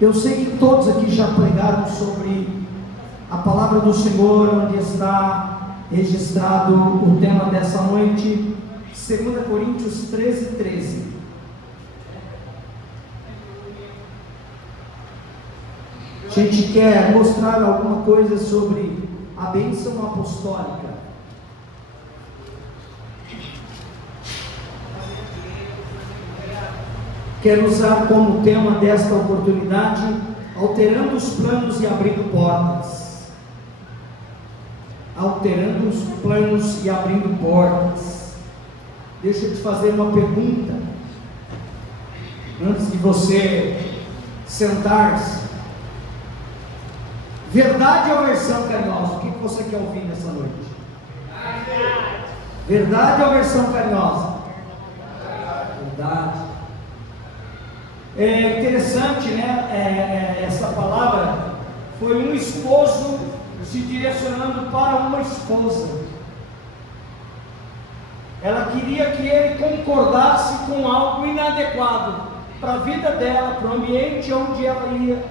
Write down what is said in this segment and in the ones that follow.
Eu sei que todos aqui já pregaram sobre a palavra do Senhor, onde está registrado o tema dessa noite, 2 Coríntios 13:13. A gente quer mostrar alguma coisa sobre a bênção apostólica. Quero usar como tema desta oportunidade, alterando os planos e abrindo portas. Alterando os planos e abrindo portas. Deixa eu te fazer uma pergunta, antes de você sentar-se. Verdade ou versão carinhosa? O que você quer ouvir nessa noite? Verdade ou versão carinhosa? Verdade. É interessante, né? Essa palavra foi um esposo se direcionando para uma esposa. Ela queria que ele concordasse com algo inadequado para a vida dela, para o ambiente onde ela ia.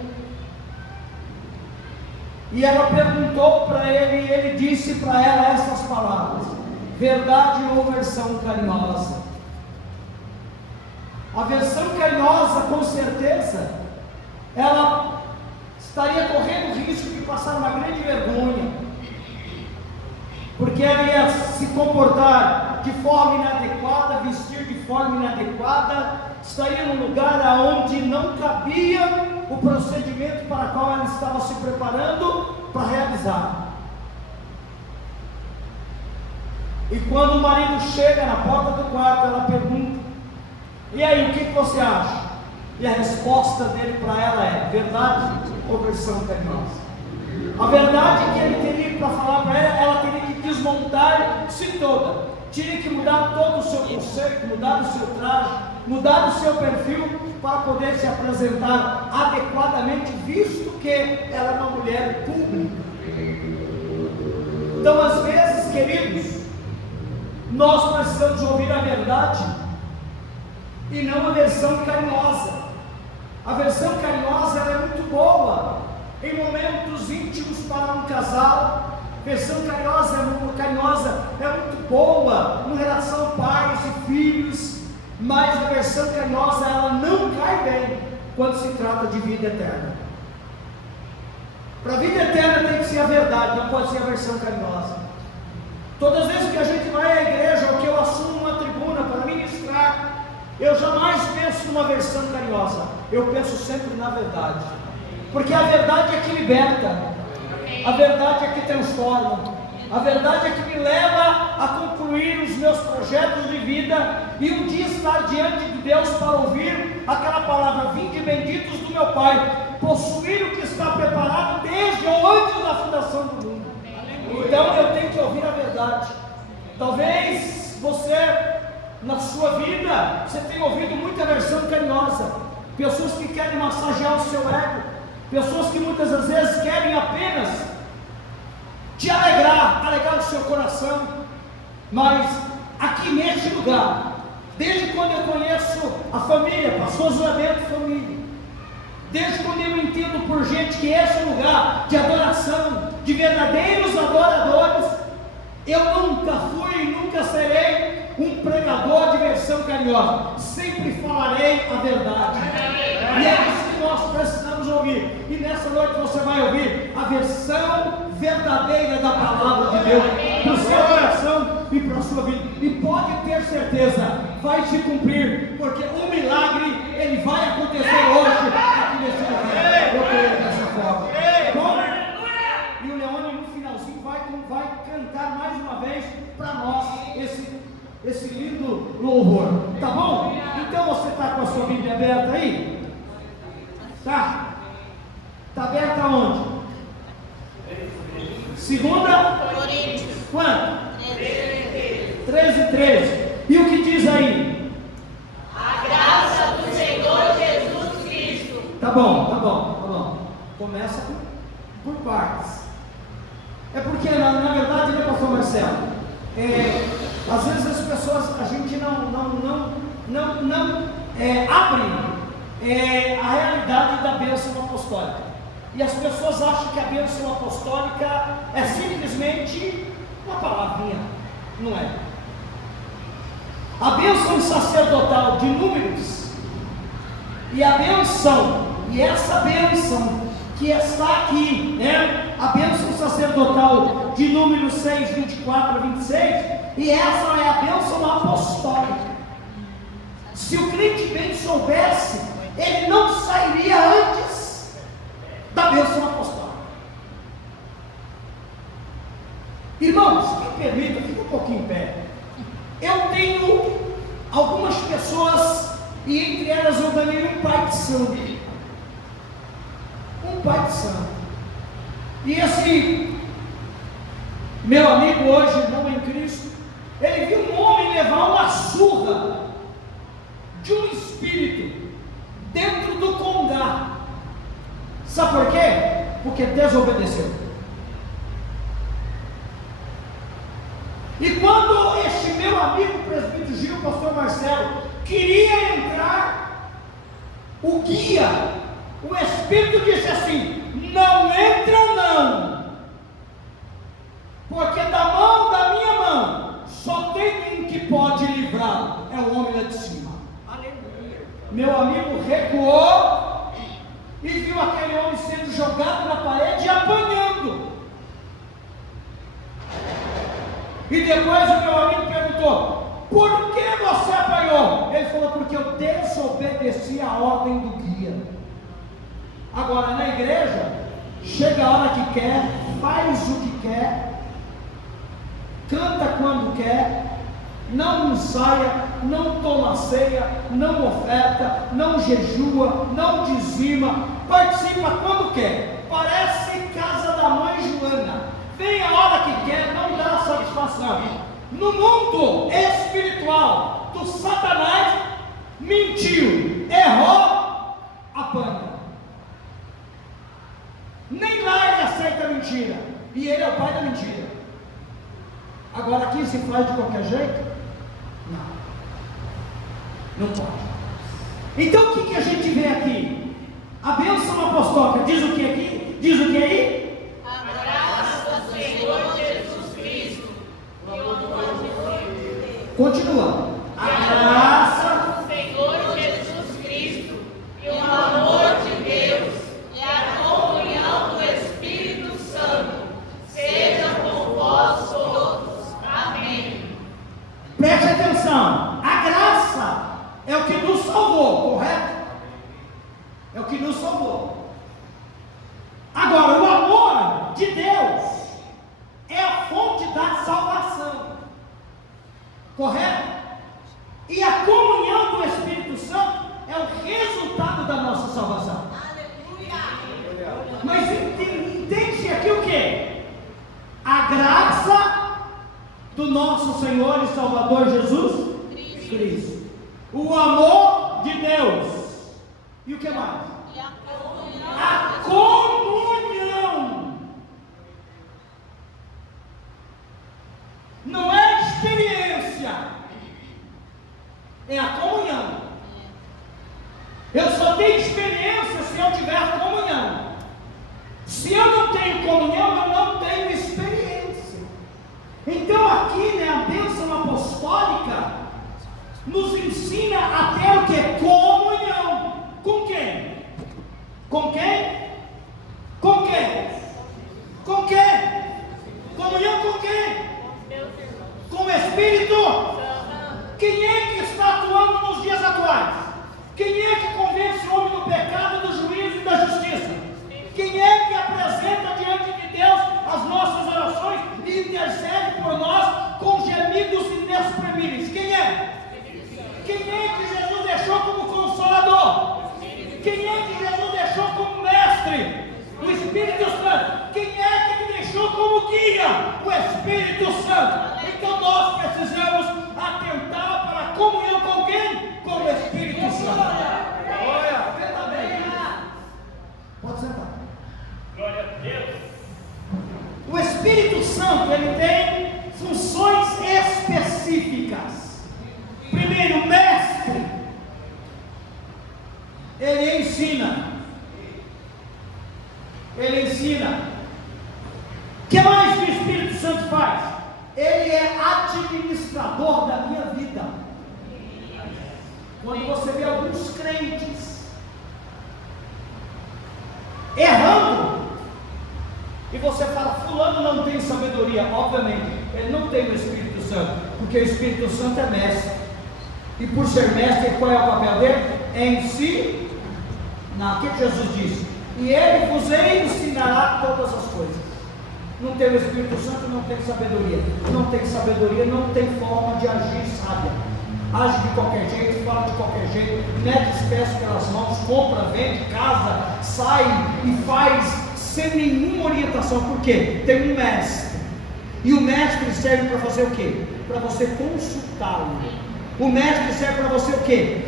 E ela perguntou para ele, e ele disse para ela essas palavras: verdade ou versão carinhosa? A versão carinhosa, com certeza, ela estaria correndo o risco de passar uma grande vergonha, porque ela ia se comportar de forma inadequada, vestir de forma inadequada, estaria num lugar onde não cabia o procedimento para o qual ela estava se preparando para realizar. E quando o marido chega na porta do quarto, ela pergunta: e aí, o que você acha? E a resposta dele para ela é: verdade ou versão carinhosa? A verdade que ele teria para falar para ela teria que desmontar-se toda, teria que mudar todo o seu conceito, mudar o seu traje, mudar o seu perfil, para poder se apresentar adequadamente, visto que ela é uma mulher pública. Então, às vezes, queridos, nós precisamos ouvir a verdade e não a versão carinhosa. A versão carinhosa ela é muito boa em momentos íntimos para um casal. A versão carinhosa é muito boa em relação a pais e filhos, mas a versão carinhosa ela não cai bem quando se trata de vida eterna. Para a vida eterna tem que ser a verdade, não pode ser a versão carinhosa. Todas as vezes que a gente vai à igreja ou que eu assumo uma tribuna para ministrar, eu jamais penso numa versão carinhosa, eu penso sempre na verdade, porque a verdade é que liberta, a verdade é que transforma, a verdade é que me leva a concluir os meus projetos de vida e um dia estar diante de Deus para ouvir aquela palavra: vinde benditos do meu Pai, possuir o que está preparado desde ou antes da fundação do mundo. Então eu tenho que ouvir a verdade. Talvez você, na sua vida, você tenha ouvido muita versão carinhosa, pessoas que querem massagear o seu ego, pessoas que muitas das vezes querem apenas te alegrar o seu coração, mas aqui neste lugar, desde quando eu conheço a família, pastor Zulamento família, desde quando eu entendo por gente que esse é um lugar de adoração, de verdadeiros adoradores, eu nunca fui e nunca serei um pregador de versão carinhosa, sempre falarei a verdade, e é isso que nós precisamos ouvir. E nessa noite você vai ouvir a versão verdadeira da palavra de Deus para o seu coração e para a sua vida, e pode ter certeza, vai se cumprir, porque o milagre ele vai acontecer hoje aqui nesse lugar. Eu creio dessa forma. Bom, e o Leone no finalzinho vai cantar mais uma vez para nós esse lindo louvor, tá bom? Então você está com a sua Bíblia aberta aí? Tá? Está aberta aonde? 2 Coríntios. Quanto? 13:13. E o que diz aí? A graça do Senhor Jesus Cristo. Tá bom. Começa por partes. É porque, na verdade, né, pastor Marcelo? Às vezes as pessoas, a gente não abre a realidade da bênção bênção apostólica. E as pessoas acham que a bênção apostólica é simplesmente uma palavrinha. Não é. A bênção sacerdotal de Números e a bênção, e essa bênção que está aqui, né? A bênção sacerdotal de Números 6, 24 a 26, e essa é a bênção apostólica. Se o crente bem soubesse, ele não sairia antes da bênção apostólica. Irmãos, me permita, fica um pouquinho em pé. Eu tenho algumas pessoas, e entre elas eu ganhei um pai de santo. Um pai de santo. E esse meu amigo hoje, irmão em Cristo, ele viu um homem levar uma surra de um espírito dentro do congá. Sabe por quê? Porque desobedeceu. E quando este meu amigo presbítero Gil, o pastor Marcelo, queria entrar, o guia, o Espírito disse assim: não entra não, porque da mão da minha mão só tem um que pode livrá-lo, é o homem lá de cima. Aleluia. Meu amigo recuou e viu aquele homem sendo jogado na parede e apanhando. E depois o meu amigo perguntou: por que você apanhou? Ele falou: porque eu desobedeci a ordem do guia. Agora na igreja, chega a hora que quer, faz o que quer, canta quando quer, não ensaia, não toma ceia, não oferta, não jejua, não dizima, participa quando quer. Parece casa da mãe Joana. Vem a hora que quer, não dá satisfação. No mundo espiritual do Satanás, mentiu, errou, apanha. Nem lá ele aceita mentira, e ele é o pai da mentira. Agora aqui se faz de qualquer jeito? Não pode. Então o que a gente vê aqui? A bênção apostólica diz o que aqui? Diz o que aí? A graça do Senhor Jesus Cristo e o amor de Deus. Continua. A graça do Senhor Jesus Cristo e o amor de Deus e a comunhão do Espírito Santo seja com vós todos. Amém. Preste atenção. A graça é o que nos salvou, correto? É o que nos salvou. Agora, o amor de Deus é a fonte da salvação, correto? E a comunhão do Espírito Santo é o resultado da nossa salvação. Aleluia. Mas entende-se aqui o que? A graça do nosso Senhor e Salvador Jesus Cristo. O amor de Deus. E o que mais? E a comunhão. A comunhão. Não é experiência, é a comunhão. Eu só tenho experiência se eu tiver comunhão. Se eu não tenho comunhão, eu não tenho experiência. Então aqui, né, a bênção apostólica nos ensina a ter o que? Comunhão. Com quem? Com quem? Com quem? Com quem? Comunhão com quem? Com o Espírito. Quem é que está atuando nos dias atuais? Quem é que convence o homem do pecado, do juízo e da justiça? Quem é que apresenta diante de Deus as nossas orações e intercede por nós com gemidos inexprimíveis? Quem é? Quem é que Jesus deixou como consolador? Quem é que Jesus deixou como mestre? O Espírito Santo. Quem é que ele deixou como guia? O Espírito Santo. Então nós precisamos atentar para a comunhão com quem? Com o Espírito Santo. Olha, tenta bem. Pode sentar. Glória a Deus. O Espírito Santo, ele tem funções específicas. Primeiro, mestre. Ele ensina. Ele ensina. O que mais que o Espírito Santo faz? Ele é administrador da minha vida. Quando você vê alguns crentes errando, e você fala, fulano não tem sabedoria, obviamente, ele não tem o Espírito Santo, porque o Espírito Santo é mestre, e por ser mestre, qual é o papel dele? Ensinar. O que Jesus disse? E ele vos ensinará todas as coisas. Não tem o Espírito Santo, não tem sabedoria. Não tem sabedoria, não tem forma de agir sábia. Age de qualquer jeito, fala de qualquer jeito, mete os pés pelas mãos, compra, vende, casa, sai e faz sem nenhuma orientação. Por quê? Tem um mestre. E o mestre serve para fazer o quê? Para você consultá-lo. O mestre serve para você o quê?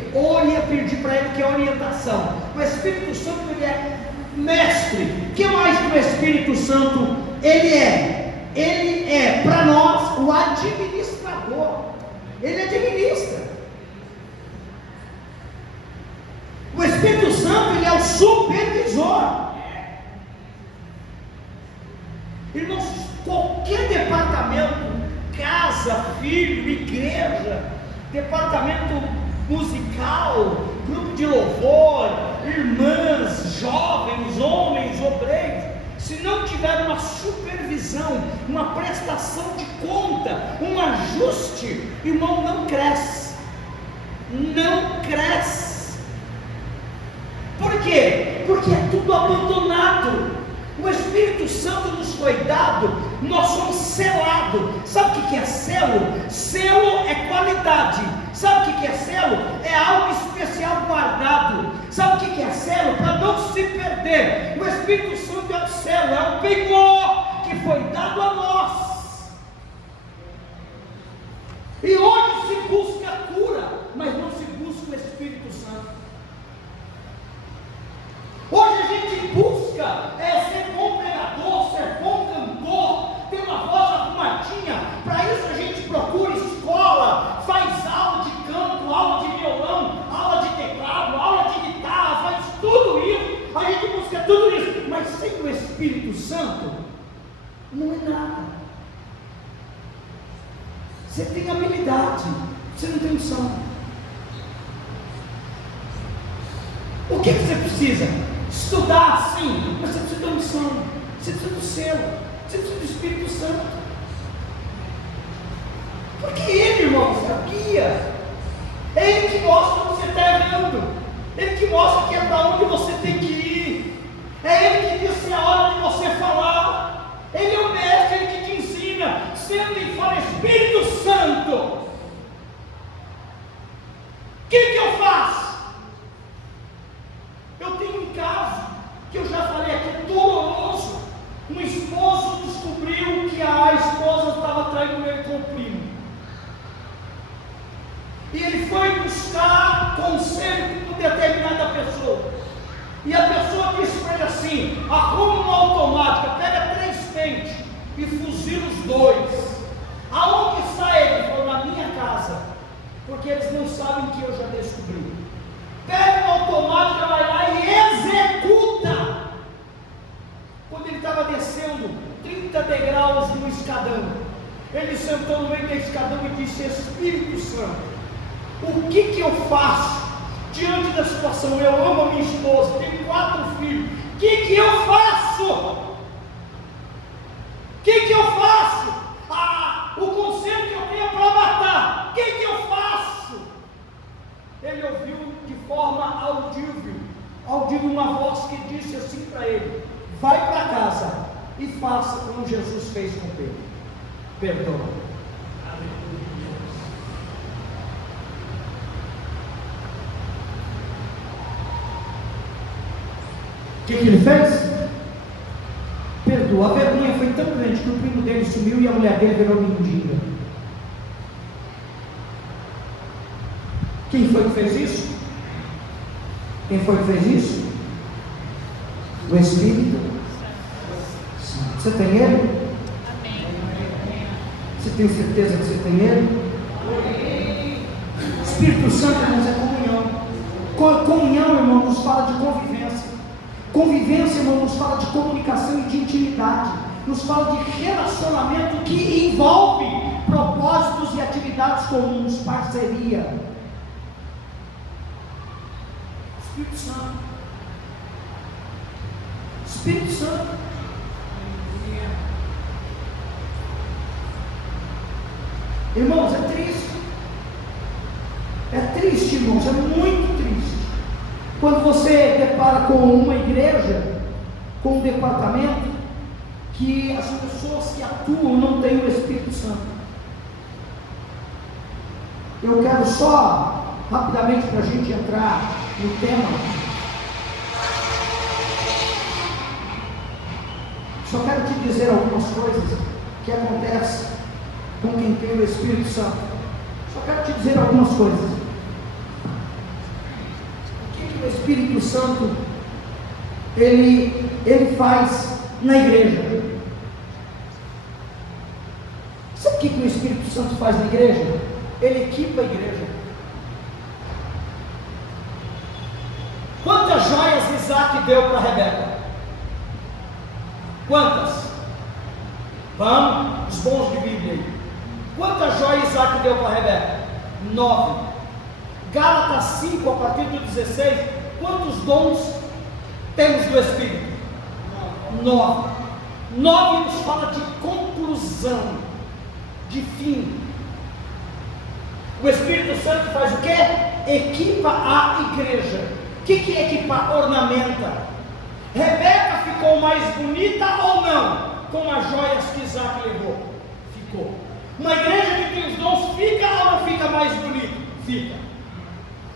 Pedir para ele que é orientação. O Espírito Santo, ele é mestre. O que mais que o Espírito Santo ele é? Ele é para nós o administrador. Ele administra. O Espírito Santo, ele é o supervisor. Irmãos, qualquer departamento, casa, filho, igreja, departamento musical, grupo de louvor, irmãs, jovens, homens, obreiros, se não tiver uma supervisão, uma prestação de conta, um ajuste, irmão, não cresce. Não cresce. Por quê? Porque é tudo abandonado. O Espírito Santo nos foi dado, nós somos selados. Sabe o que é selo? Selo é qualidade. Sabe o que é selo? É algo especial guardado. Sabe o que é selo? Para não se perder. O Espírito Santo é o selo, é o penhor que foi dado a nós. E hoje se busca a cura, mas não se busca o Espírito Santo. Hoje a gente busca ser bom pregador, ser bom cantor, ter uma voz arrumadinha. Para isso a gente procura escola, faz aula de canto, aula de violão, aula de teclado, aula de guitarra, faz tudo isso. A gente busca tudo isso, mas sem o Espírito Santo não é nada. Você tem habilidade, você não tem unção. O que você precisa? Estudar sim, mas você precisa da unção, você precisa do selo, você precisa do Espírito Santo. Porque ele, irmãos, é o guia. É ele que mostra onde você está errando. Ele que mostra que é para onde você tem que ir. É ele que diz se é a hora de você falar. Ele é o mestre, ele que te ensina. Senta e fala, Espírito Santo, o que eu faço? Eu tenho um caso, que eu já falei aqui, doloroso. Um esposo descobriu que a esposa estava traindo ele com o primo. E ele foi buscar conselho com determinada pessoa. E a pessoa disse para ele assim: arruma uma automática, pega 3 pentes e fuzila os 2. Aonde está ele? Ele falou, na minha casa. Porque eles não sabem que eu já descobri. Pega uma automática, vai lá e executa. Quando ele estava descendo 30 degraus no escadão, ele sentou no meio do escadão e disse: Espírito Santo, o que eu faço diante da situação? Eu amo a minha esposa, tenho 4 filhos, o que eu faço? O que eu faço? O conselho que eu tenho é para matar, o que eu faço? Ele ouviu de forma audível uma voz que disse assim para ele: vai para casa e faça como Jesus fez com Pedro, perdoa. O que ele fez? Perdoa. A vergonha foi tão grande que o primo dele sumiu e a mulher dele virou mendiga. Quem foi que fez isso? Quem foi que fez isso? O Espírito Santo. Você tem ele? Você tem certeza que você tem ele? O Espírito Santo, irmãos, é comunhão. Comunhão, irmão, nos fala de convivência. Convivência, irmão, nos fala de comunicação e de intimidade, nos fala de relacionamento que envolve propósitos e atividades comuns, parceria. Espírito Santo. Espírito Santo. Irmãos, é triste. É triste, irmãos, é muito triste. Quando você depara com uma igreja, com um departamento, que as pessoas que atuam não têm o Espírito Santo. Eu quero só, rapidamente, para a gente entrar no tema, só quero te dizer algumas coisas que acontecem com quem tem o Espírito Santo. Só quero te dizer algumas coisas. O que o Espírito Santo ele faz na igreja? Sabe o que o Espírito Santo faz na igreja? Ele equipa a igreja. Quantas joias Isaac deu para Rebeca? Quantas? Vamos, os bons de Bíblia aí. Quantas joias Isaac deu para Rebeca? 9. Gálatas 5, a partir do 16, quantos dons temos do Espírito? 9. 9 nos fala de conclusão, de fim. O Espírito Santo faz o quê? Equipa a igreja. O que é equipar? Ornamenta. Rebeca ficou mais bonita ou não com as joias que Isaac levou? Ficou. Uma igreja que tem os dons fica ou não fica mais bonito? Fica.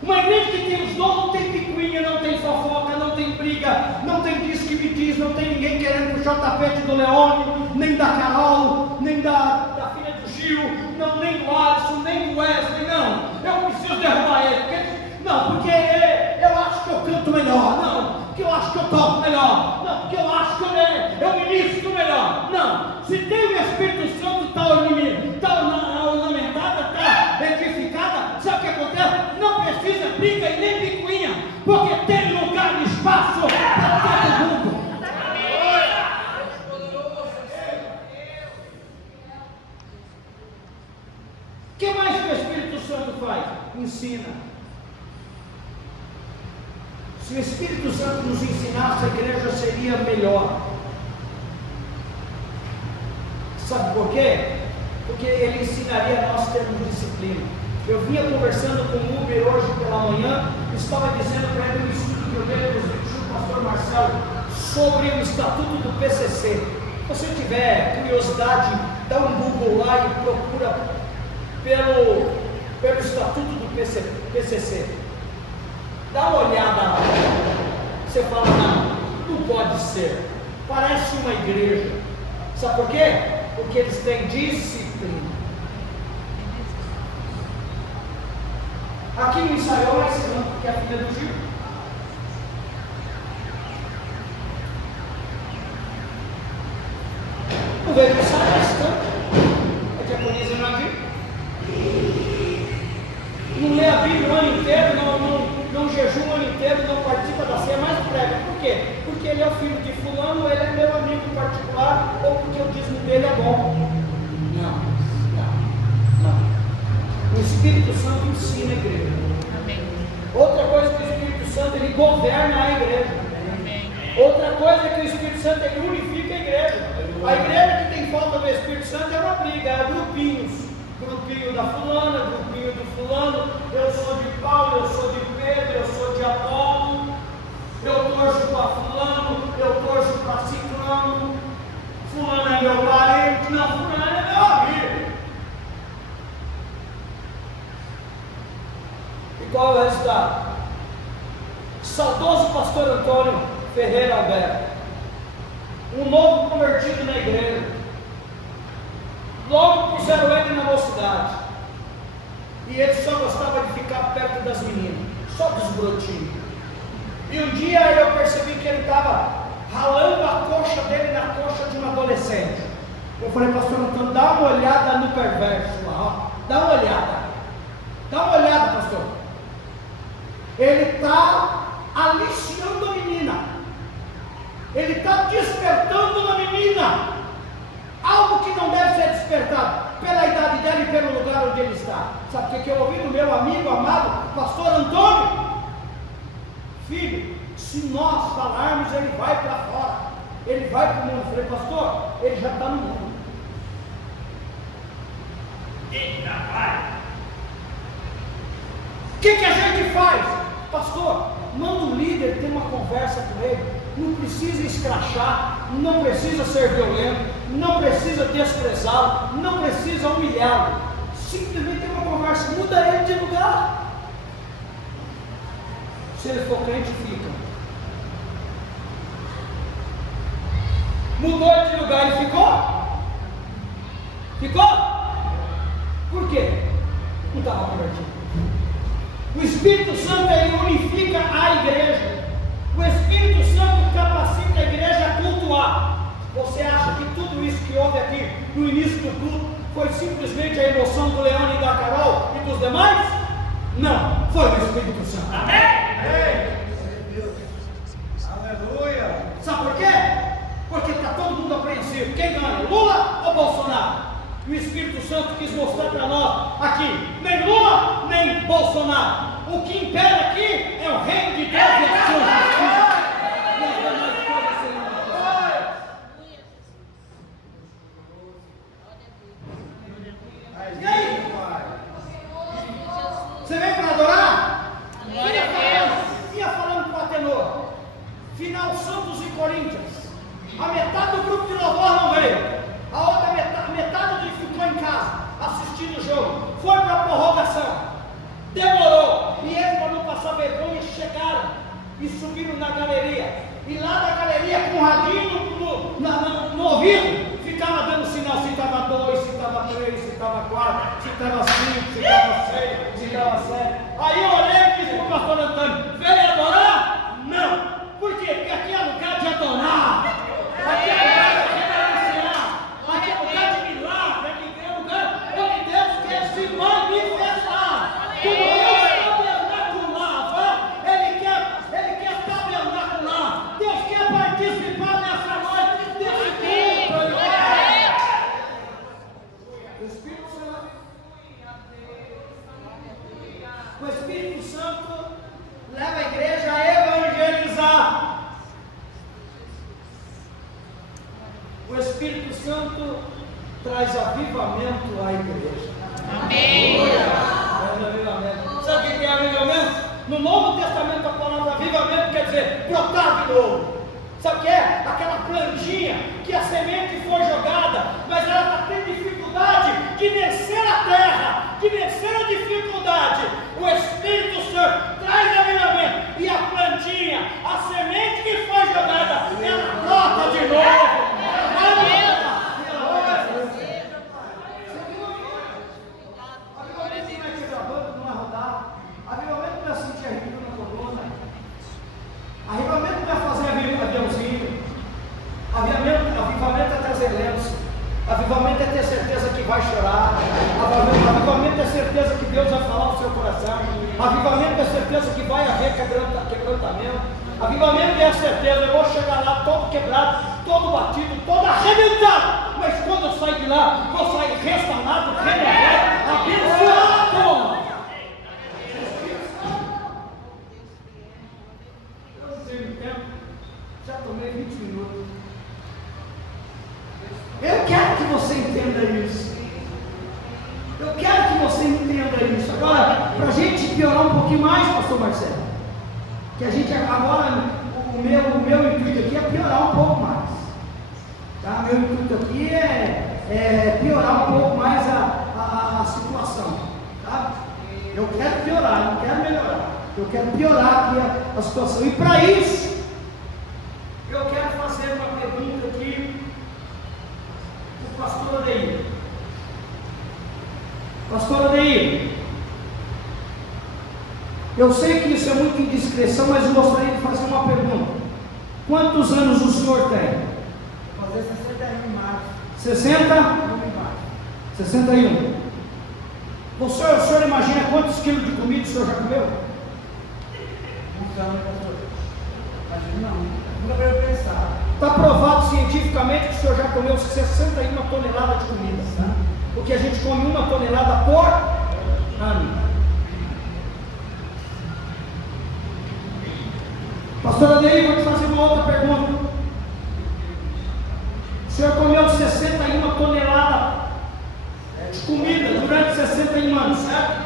Uma igreja que tem os dons não tem picuinha, não tem fofoca, não tem briga, não tem diz que me diz, não tem ninguém querendo puxar o tapete do Leone, nem da Carol, nem da filha do Gil, não, nem do Alisson, nem do Wesley, não. Eu preciso derrubar ele, porque eu acho que eu canto melhor, não, porque eu acho que eu toco melhor, não, porque eu acho que eu ministro melhor, não. Se tem o Espírito Santo, está ornamentada, está edificada, sabe o que acontece? Não precisa briga e nem picuinha, porque tem lugar e espaço para todo mundo. O que mais que o Espírito Santo faz? Ensina. Se o Espírito Santo nos ensinasse, a igreja seria melhor. Sabe por quê? Porque ele ensinaria a nós termos disciplina. Eu vinha conversando com o Uber hoje pela manhã, estava dizendo para ele um estudo que eu dei com o pastor Marcelo sobre o estatuto do PCC. Se você tiver curiosidade, dá um Google lá e procura pelo estatuto do PCC. Dá uma olhada lá. Você fala, não pode ser. Parece uma igreja. Sabe por quê? Porque eles têm disciplina. Aqui no ensaiou mais canto que a filha do Gil. O velho ensaio mais canto. A diaconisa não viu. Não lê a Bíblia o ano inteiro, não jejum o ano inteiro, não participa da ceia, mas prega. Por quê? Porque ele é o filho de fulano, ele é meu amigo particular, ou porque o dízimo dele é bom. Não. O Espírito Santo ensina a igreja. Amém. Outra coisa que o Espírito Santo, ele governa a igreja. Amém. Outra coisa que o Espírito Santo, ele unifica a igreja. A igreja que tem falta do Espírito Santo é uma briga, é grupinhos. Grupinho da fulana, grupinho do fulano, eu sou de Paulo, eu sou de Pedro, eu sou de Apolo, eu torço para fulano, eu torço para ciclano, fulano é meu parente, não, fulano é meu amigo. E qual é o resultado? Saudoso pastor Antônio Ferreira Alberto, um novo convertido na igreja. Logo puseram ele na mocidade. E ele só gostava de ficar perto das meninas, só dos brotinhos. E um dia eu percebi que ele estava ralando a coxa dele na coxa de uma adolescente. Eu falei, pastor Antônio, dá uma olhada no perverso lá, ó. Dá uma olhada. Dá uma olhada, pastor. Ele está aliciando a menina. Ele está despertando uma menina, algo que não deve ser despertado, pela idade dela e pelo lugar onde ele está. Sabe o que eu ouvi do meu amigo amado, pastor Antônio? Filho, se nós falarmos, ele vai para fora, ele vai para o mundo. Eu falei, pastor, ele já está no mundo. Eita, vai! O que a gente faz? Pastor, manda o líder ter uma conversa com ele. Não precisa escrachar, não precisa ser violento, não precisa desprezá-lo, não precisa humilhá-lo. Simplesmente ter uma conversa, muda ele de lugar. Se ele for crente, fica. Mudou ele de lugar, ele ficou? Ficou? Por quê? Não estava convertido. O Espírito Santo, ele unifica a igreja. O Espírito Santo capacita a igreja a cultuar. Você acha que tudo isso que houve aqui no início do culto foi simplesmente a emoção do Leone e da Carol e dos demais? Não, foi o Espírito Santo. Amém? Aleluia! Sabe por quê? Porque está todo mundo apreensivo. Quem ganha, Lula ou Bolsonaro? E o Espírito Santo quis mostrar para nós aqui, nem Lula, nem Bolsonaro. O que impera aqui é o reino de Deus e a sua justiça. E as demais coisas serão acrescentadas. E aí? Você veio para adorar? Ia falando com a tenor. Final Santos e Corinthians. A metade do grupo de louvor não veio. A outra metade ficou em casa assistindo o jogo. Foi para a prorrogação. Demorou. E eles, para não passar vergonha, chegaram e subiram na galeria. E lá na galeria, com o radinho no ouvido, ficava dando sinal se estava 2, se estava 3, se estava 4, se estava 5, se estava 6, se estava 7. Aí eu olhei e disse para o pastor Antônio: veio adorar? Não. Por quê? Porque aqui é lugar de adorar. Aqui é lugar de reverenciar. Aqui é lugar de milagre. Aqui é lugar onde Deus quer se manifestar. Como Deus tabernaculava, Ele quer tabernacular. Deus quer participar nessa noite desse culto. O Espírito Santo. O Espírito Santo leva a igreja a evangelizar. O Espírito Santo traz avivamento à igreja. Amém. Sabe o que é avivamento? No Novo Testamento a palavra avivamento quer dizer brotar de novo. Sabe o que é? Aquela plantinha que a semente foi jogada, mas ela está tendo dificuldade de vencer a terra, de vencer a dificuldade. O Espírito Santo traz avivamento e a plantinha, a semente que foi jogada, ela brota de novo. Avivamento não é sentir arrepio na coluna. Avivamento não é fazer aviãozinho. Avivamento é trazer lenço. Avivamento é ter certeza que vai chorar. Avivamento é certeza que Deus vai falar no seu coração. Avivamento é certeza que vai haver quebrantamento. Avivamento é a certeza: eu vou chegar lá todo quebrado, todo batido, todo arrebentado. Mas quando eu sair de lá, vou sair restaurado, renovado, abençoado. Já tomei 20 minutos. Eu quero que você entenda isso. Eu quero que você entenda isso. Agora, para a gente piorar um pouquinho mais, pastor Marcelo, que a gente agora, o meu intuito aqui é piorar um pouco mais. Tá? Meu intuito aqui é piorar um pouco mais a situação. Tá? Eu quero piorar, não quero melhorar. Eu quero piorar aqui a situação. E para isso, eu quero fazer uma pergunta aqui para o pastor Adeir. Pastor Adeir, eu sei que isso é muita indiscrição, mas eu gostaria de fazer uma pergunta. Quantos anos o senhor tem? Vou fazer 61 em março. 60? 61. O senhor imagina quantos quilos de comida o senhor já comeu? Não, pastor. Não, nunca veio pensar. Está provado cientificamente que o senhor já comeu 61 toneladas de comida, né? Porque a gente come 1 tonelada por ano. Pastor Adeir, vou te fazer uma outra pergunta. O senhor comeu 61 toneladas de comida durante 61 anos, certo?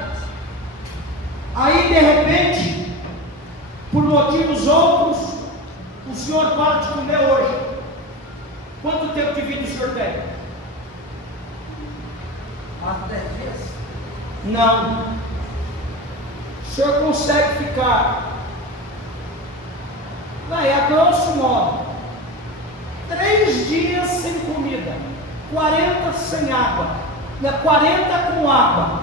Aí, de repente, por motivos outros, o senhor para de comer hoje. Quanto tempo de vida o senhor tem? Há 10 dias? Não. O senhor consegue ficar, a grosso modo, 3 dias sem comida, 40 sem água, 40 com água,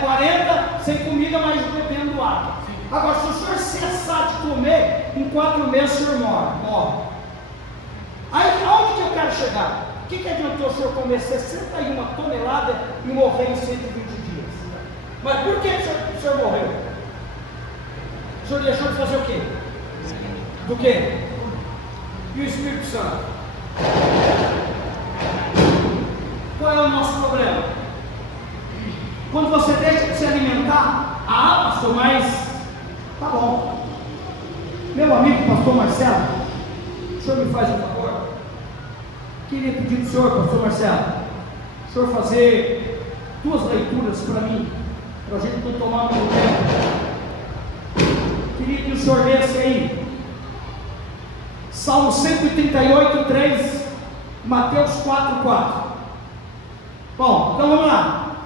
40 sem comida, mas bebendo água. Agora, se o senhor cessar de comer, em 4 meses o senhor morre. Aí, aonde que eu quero chegar? O que adiantou o senhor comer 61 toneladas e morrer em 120 dias? Mas por que o senhor morreu? O senhor deixou de fazer o quê? Do quê? E o Espírito Santo? Qual é o nosso problema? Quando você deixa de se alimentar, pastor, mas tá bom. Meu amigo pastor Marcelo, o senhor me faz um favor? Queria pedir para o senhor, pastor Marcelo, o senhor fazer 2 leituras para mim, para a gente não tomar muito tempo. Queria que o senhor lesse aí Salmo 138, 3, Mateus 4, 4. Bom, então vamos lá.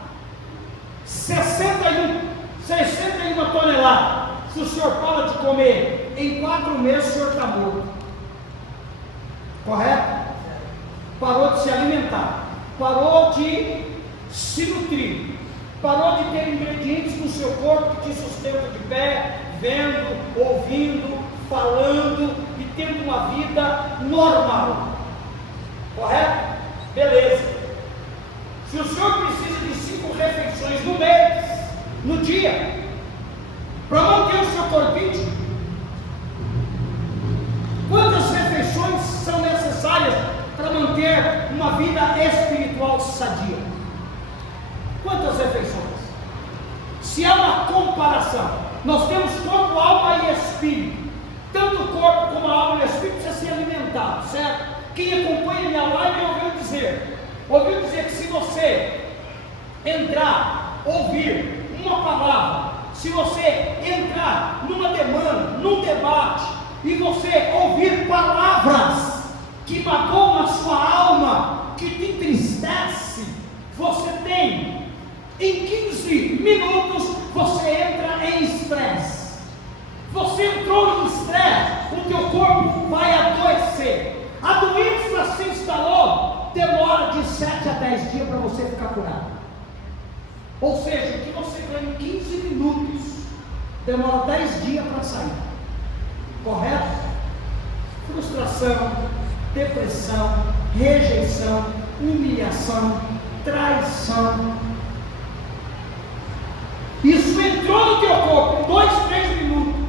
61 toneladas. Se o senhor para de comer, em 4 meses o senhor está morto. Correto? Parou de se alimentar, parou de se nutrir, parou de ter ingredientes no seu corpo que te sustentam de pé, vendo, ouvindo, falando e tendo uma vida normal. Correto? Beleza. Se o senhor precisa de 5 refeições no mês, no dia, para manter o seu corpinho, quantas refeições são necessárias para manter uma vida espiritual sadia? Quantas refeições? Se há uma comparação, nós temos corpo, alma e espírito. Tanto o corpo como a alma e o espírito precisa ser alimentado, certo? Quem acompanha minha live ouviu dizer que se você entrar, ouvir uma palavra, se você entrar numa demanda, num debate, e você ouvir palavras que magoam a sua alma, que te entristece, você tem, em 15 minutos, você entra em estresse. Você entrou em estresse, o teu corpo vai adoecer. A doença se instalou, demora de 7 a 10 dias para você ficar curado. Ou seja, o que você ganha em 15 minutos, demora 10 dias para sair. Correto? Frustração, depressão, rejeição, humilhação, traição. Isso entrou no teu corpo em 2, 3 minutos.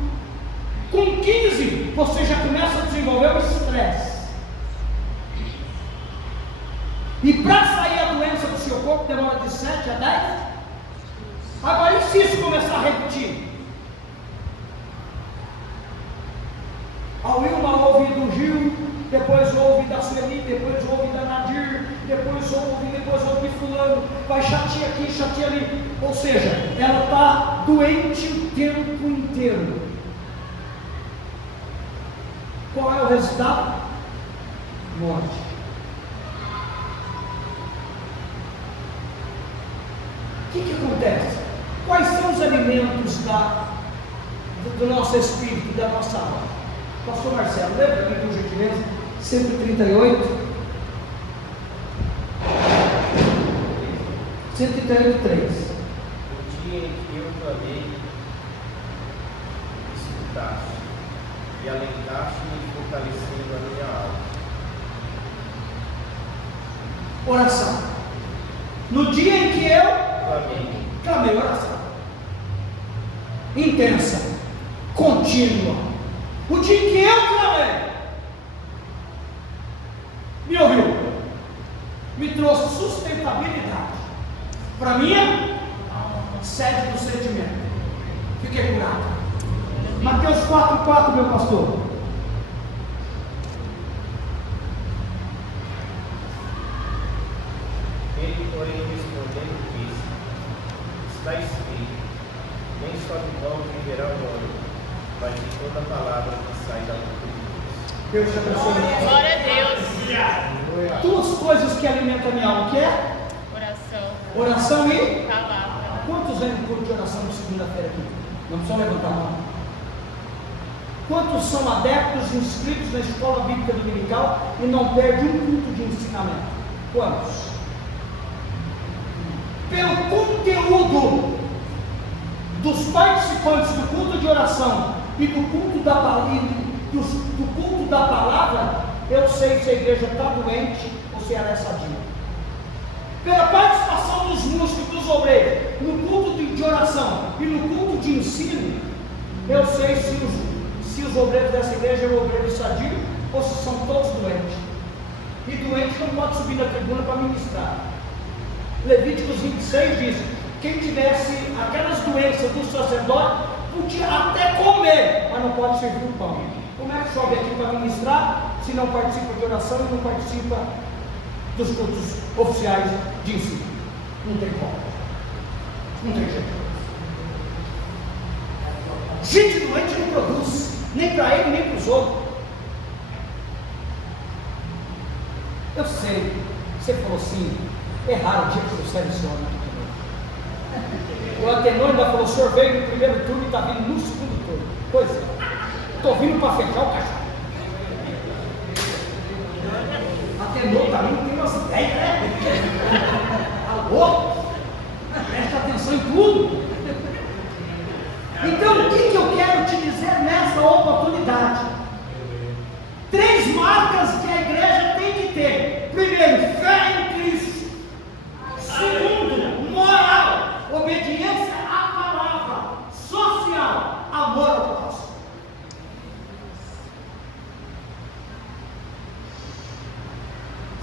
Com 15, você já começa a desenvolver o estresse. E para sair a doença do seu corpo demora de 7 a 10. Agora, e se isso começar a repetir? A Wilma ouve do Gil, depois ouve da Sueli, depois ouve da Nadir, depois ouve fulano, vai chatear aqui, chatear ali. Ou seja, ela está doente o tempo inteiro. Qual é o resultado? Morte. O que acontece? Quais são os alimentos do nosso espírito, da nossa alma? Pastor Marcelo, lembra para mim, por gentileza? 138, 138:3. O dia em que eu clamei, escutaste, e alentaste-me, fortalecendo a minha alma. Oração. No dia em que eu clamei, oração. Intensa, contínua. O dia em que eu clamei, na minha sede do sentimento. Fiquei curado. Mateus 4,4, meu pastor. Ele, porém, respondendo, disse: está escrito, nem só de pão viverá o homem, mas de toda palavra que sai da boca de Deus. Deus te abençoe. Glória a Deus. Duas coisas que alimentam a minha alma, que é Oração. oração e Palavra. quantos vêm no culto de oração de segunda-feira aqui? Não precisa levantar a mão. Quantos são adeptos inscritos na escola bíblica dominical e não perdem um culto de ensinamento? Quantos? Pelo conteúdo dos participantes do culto de oração e do culto da palavra, eu sei se a igreja está doente ou se ela é sadia. Pela participação dos músicos, dos obreiros, no culto de oração e no culto de ensino, eu sei se os obreiros dessa igreja são obreiros sadios ou se são todos doentes. E doente não pode subir na tribuna para ministrar. Levíticos 26 diz: quem tivesse aquelas doenças do sacerdote podia até comer, mas não pode servir o pão. Como é que sobe aqui para ministrar se não participa de oração e não participa dos cultos oficiais de ensino? Não tem como. Não tem jeito. Gente doente não produz, nem para ele, nem para os outros. Eu sei, você falou assim, é raro o dia que você seleciona. O Atenor ainda falou: o senhor veio no primeiro turno e está vindo no segundo turno. Pois é, estou vindo para fechar o cachorro. Atenor também tem umas ideias, né? Alô? Presta atenção em tudo. Então, o que eu quero te dizer nessa oportunidade? 3 marcas que a igreja tem que ter. Primeiro, fé em Cristo. Segundo, moral, obediência à palavra. Social, amor ao próximo.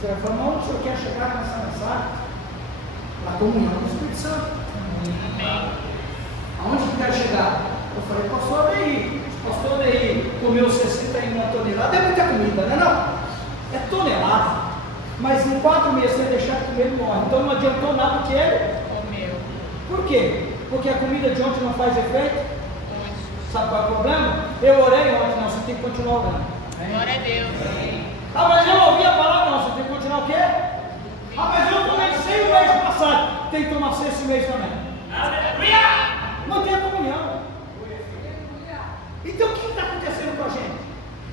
Você vai falar: onde o senhor quer chegar nessa mensagem? Na comunhão do Espírito Santo. Aonde que quer chegar? Eu falei: pastor aí, pastor aí, comeu 61 toneladas, é muita comida, não é não? É tonelada. Mas em 4 meses, se ele deixar de comer, ele morre. Então não adiantou nada que ele Comeu. Por quê? Porque a comida de ontem não faz efeito. Sabe qual é o problema? Eu orei ontem, não, você tem que continuar orando. Glória a Deus. Ah, mas eu ouvi a palavra, não, você tem que continuar o quê? Ah, mas eu tomei 100 o mês passado, tem que tomar 100 esse mês também. Mantenha a comunhão. Então o que está acontecendo com a gente?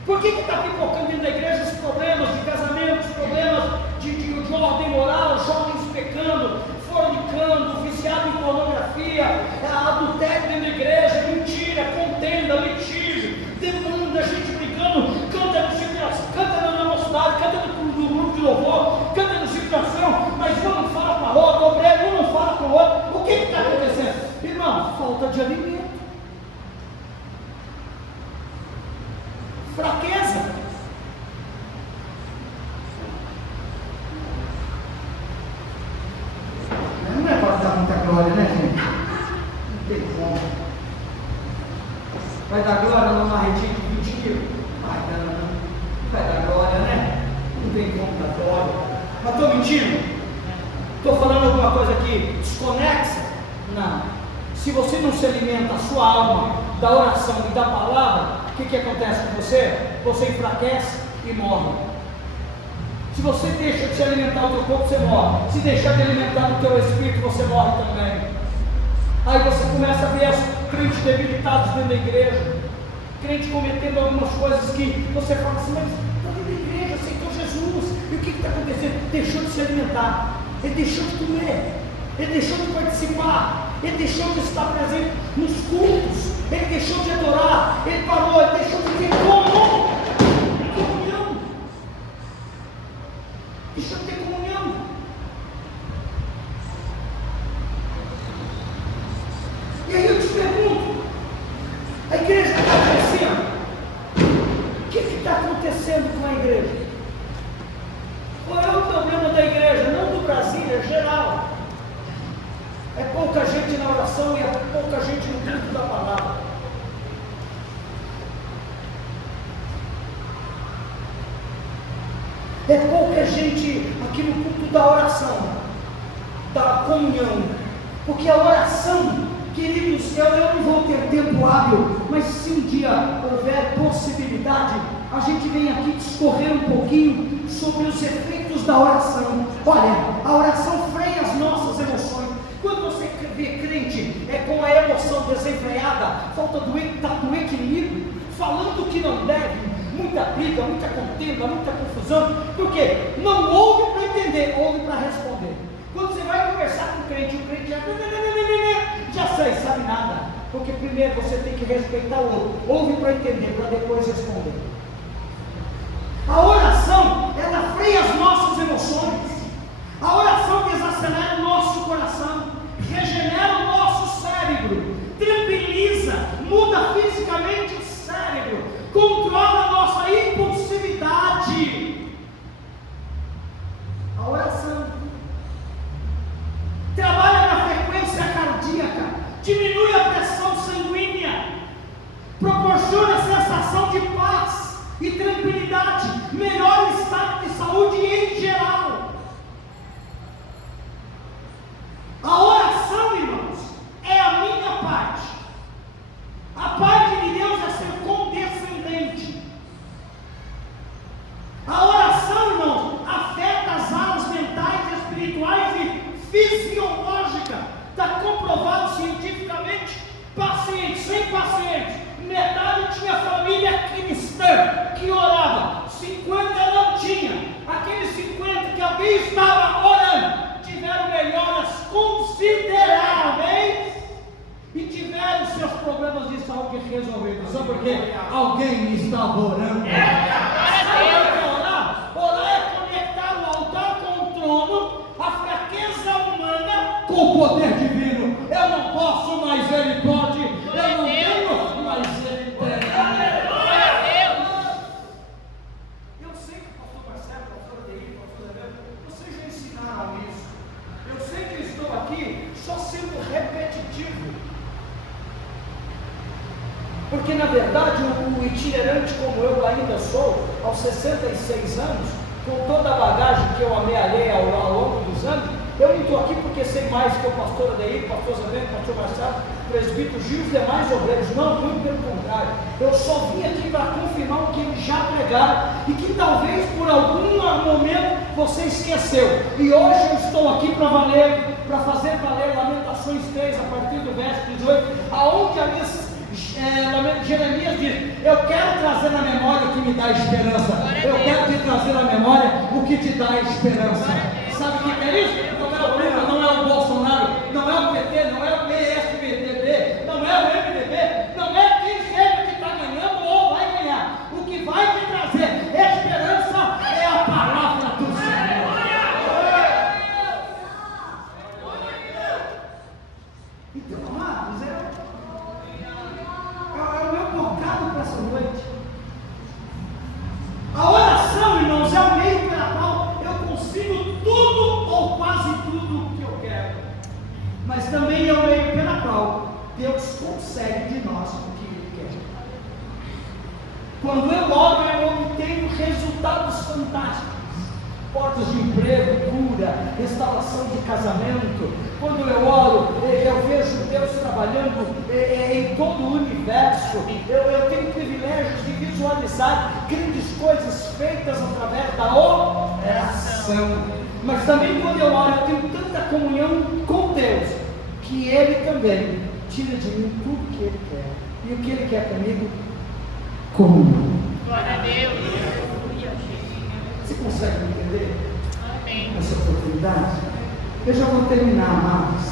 Por que está pipocando dentro da igreja os problemas de casamento, os problemas de ordem moral, jovens pecando, fornicando, viciado em pornografia, adultério dentro da igreja, mentira, contenda, litígio, demanda, gente brigando, canta no circulação, canta na mocidade, canta no grupo de louvor, canta no circulação, mas um não fala com a outra, o obreiro um não fala com o outro. O que está acontecendo? Irmão, falta de alimento. Fraqueza. Não é para dar muita glória, né, gente? Não tem como. Vai dar glória numa retinha de 20 quilos? Vai dar glória, né? Não tem como dar glória. Mas estou mentindo? Estou falando alguma coisa aqui desconexa? Não. Se você não se alimenta a sua alma da oração e da palavra, o que acontece com você? Você enfraquece e morre. Se você deixa de se alimentar do teu corpo, você morre. Se deixar de alimentar do teu espírito, você morre também. Aí você começa a ver os crentes debilitados dentro da igreja, crente cometendo algumas coisas que você fala assim: mas está dentro da igreja, aceitou Jesus, e o que está acontecendo? Deixou de se alimentar, ele deixou de comer, ele deixou de participar, ele deixou de estar presente nos cultos, ele deixou de adorar, ele parou, ele deixou de ter comunhão. Deixou de ter comunhão. E aí eu te pergunto: a igreja está crescendo? O que está acontecendo com a igreja? Qual é o problema da igreja? Não do Brasil, é geral. pouca gente na oração e é pouca gente no culto da palavra. É pouca gente aqui no culto da oração, da comunhão, porque a oração, queridos, eu não vou ter tempo hábil, mas se um dia houver possibilidade, a gente vem aqui discorrer um pouquinho sobre os efeitos da oração. Olha, a oração freia as nossas emoções. Quando você vê crente com a emoção desenfreada, falta do equilíbrio, falando o que não deve, muita briga, muita contenda, muita confusão, porque não ouve para entender, ouve para responder. Quando você vai conversar com o crente já sei, sabe nada, porque primeiro você tem que respeitar o outro, ouve para entender, para depois responder. A oração, ela freia as nossas emoções, a oração desacelera o nosso coração, regenera o nosso cérebro, tranquiliza, muda fisicamente o cérebro, controla a nossa impulsividade. A oração trabalha na frequência cardíaca, diminui a pressão sanguínea, proporciona sensação de paz e tranquilidade, melhora o estado de saúde em geral. A oração, irmãos, é a minha parte. A parte de Deus é ser condescendente. A oração, irmãos, afeta as áreas mentais, espirituais e fisiológicas. Está comprovado cientificamente. Paciente, sem paciente, metade tinha família cristã que orava, 50 não tinha. Aqueles 50 que alguém estava orando tiveram melhoras consideráveis e tiveram seus problemas de saúde resolvidos. Só porque alguém estava orando. Orar é conectar o altar com o trono, a fraqueza humana com o poder divino. Eu não posso, mas Ele pode. Eu não tenho, mas Ele tem. Eu sei que o pastor Marcelo, o pastor Adeir, o pastor Leandro, vocês já ensinaram isso. Eu sei que eu estou aqui só sendo repetitivo. Porque na verdade o itinerante como eu ainda sou, aos 66 anos, com toda a bagagem que eu amealhei ao longo dos anos, eu não estou aqui porque sei mais que o pastor Adeir, o pastor Zabeno, o pastor Marcelo, o presbítero Gil e os demais obreiros. Não, muito pelo contrário. Eu só vim aqui para confirmar o que eles já pregaram e que talvez por algum momento você esqueceu. E hoje eu estou aqui para valer, para fazer valer Lamentações 3 a partir do verso 18, aonde a Jeremias diz: eu quero trazer na memória o que me dá esperança. Eu quero te trazer na memória o que te dá esperança. Sabe o que é isso? Não é o Lula, não é o Bolsonaro, não é o PT, não é o PSDB, não é o MDB, não é quem seja que está ganhando ou vai ganhar. O que vai te trazer esperança é a palavra do Senhor. Então, amados, é o meu bocado para essa noite. A oração, irmãos, é o meio pela qual eu consigo tudo ou quase tudo o que eu quero. Mas também é o meio pela qual Deus consegue de nós o que Ele quer. Quando eu oro, eu obtenho resultados fantásticos. Portas de emprego, cura, restauração de casamento. Quando eu oro, eu vejo Deus trabalhando em todo o universo. Eu tenho privilégios de visualizar grandes coisas feitas através da oração. Mas também quando eu oro, eu tenho tanta comunhão com Deus, que Ele também tira de mim tudo que Ele quer. E o que Ele quer comigo? Comunhão. Glória a Deus. Você consegue entender? Amém. Essa oportunidade? Eu já vou terminar, amados.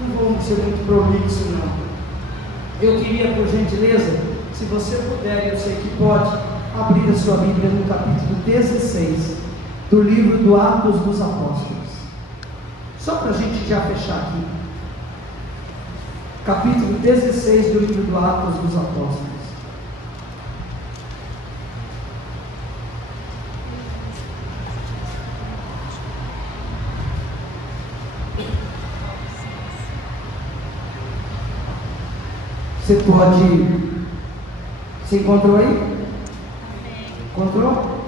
Não vou ser muito prolixo, não. Eu queria, por gentileza, se você puder, eu sei que pode, abrir a sua Bíblia no capítulo 16 do livro do Atos dos Apóstolos. Só para a gente já fechar aqui. Capítulo 16 do livro do Atos dos Apóstolos. Você pode. Você encontrou aí? Encontrou?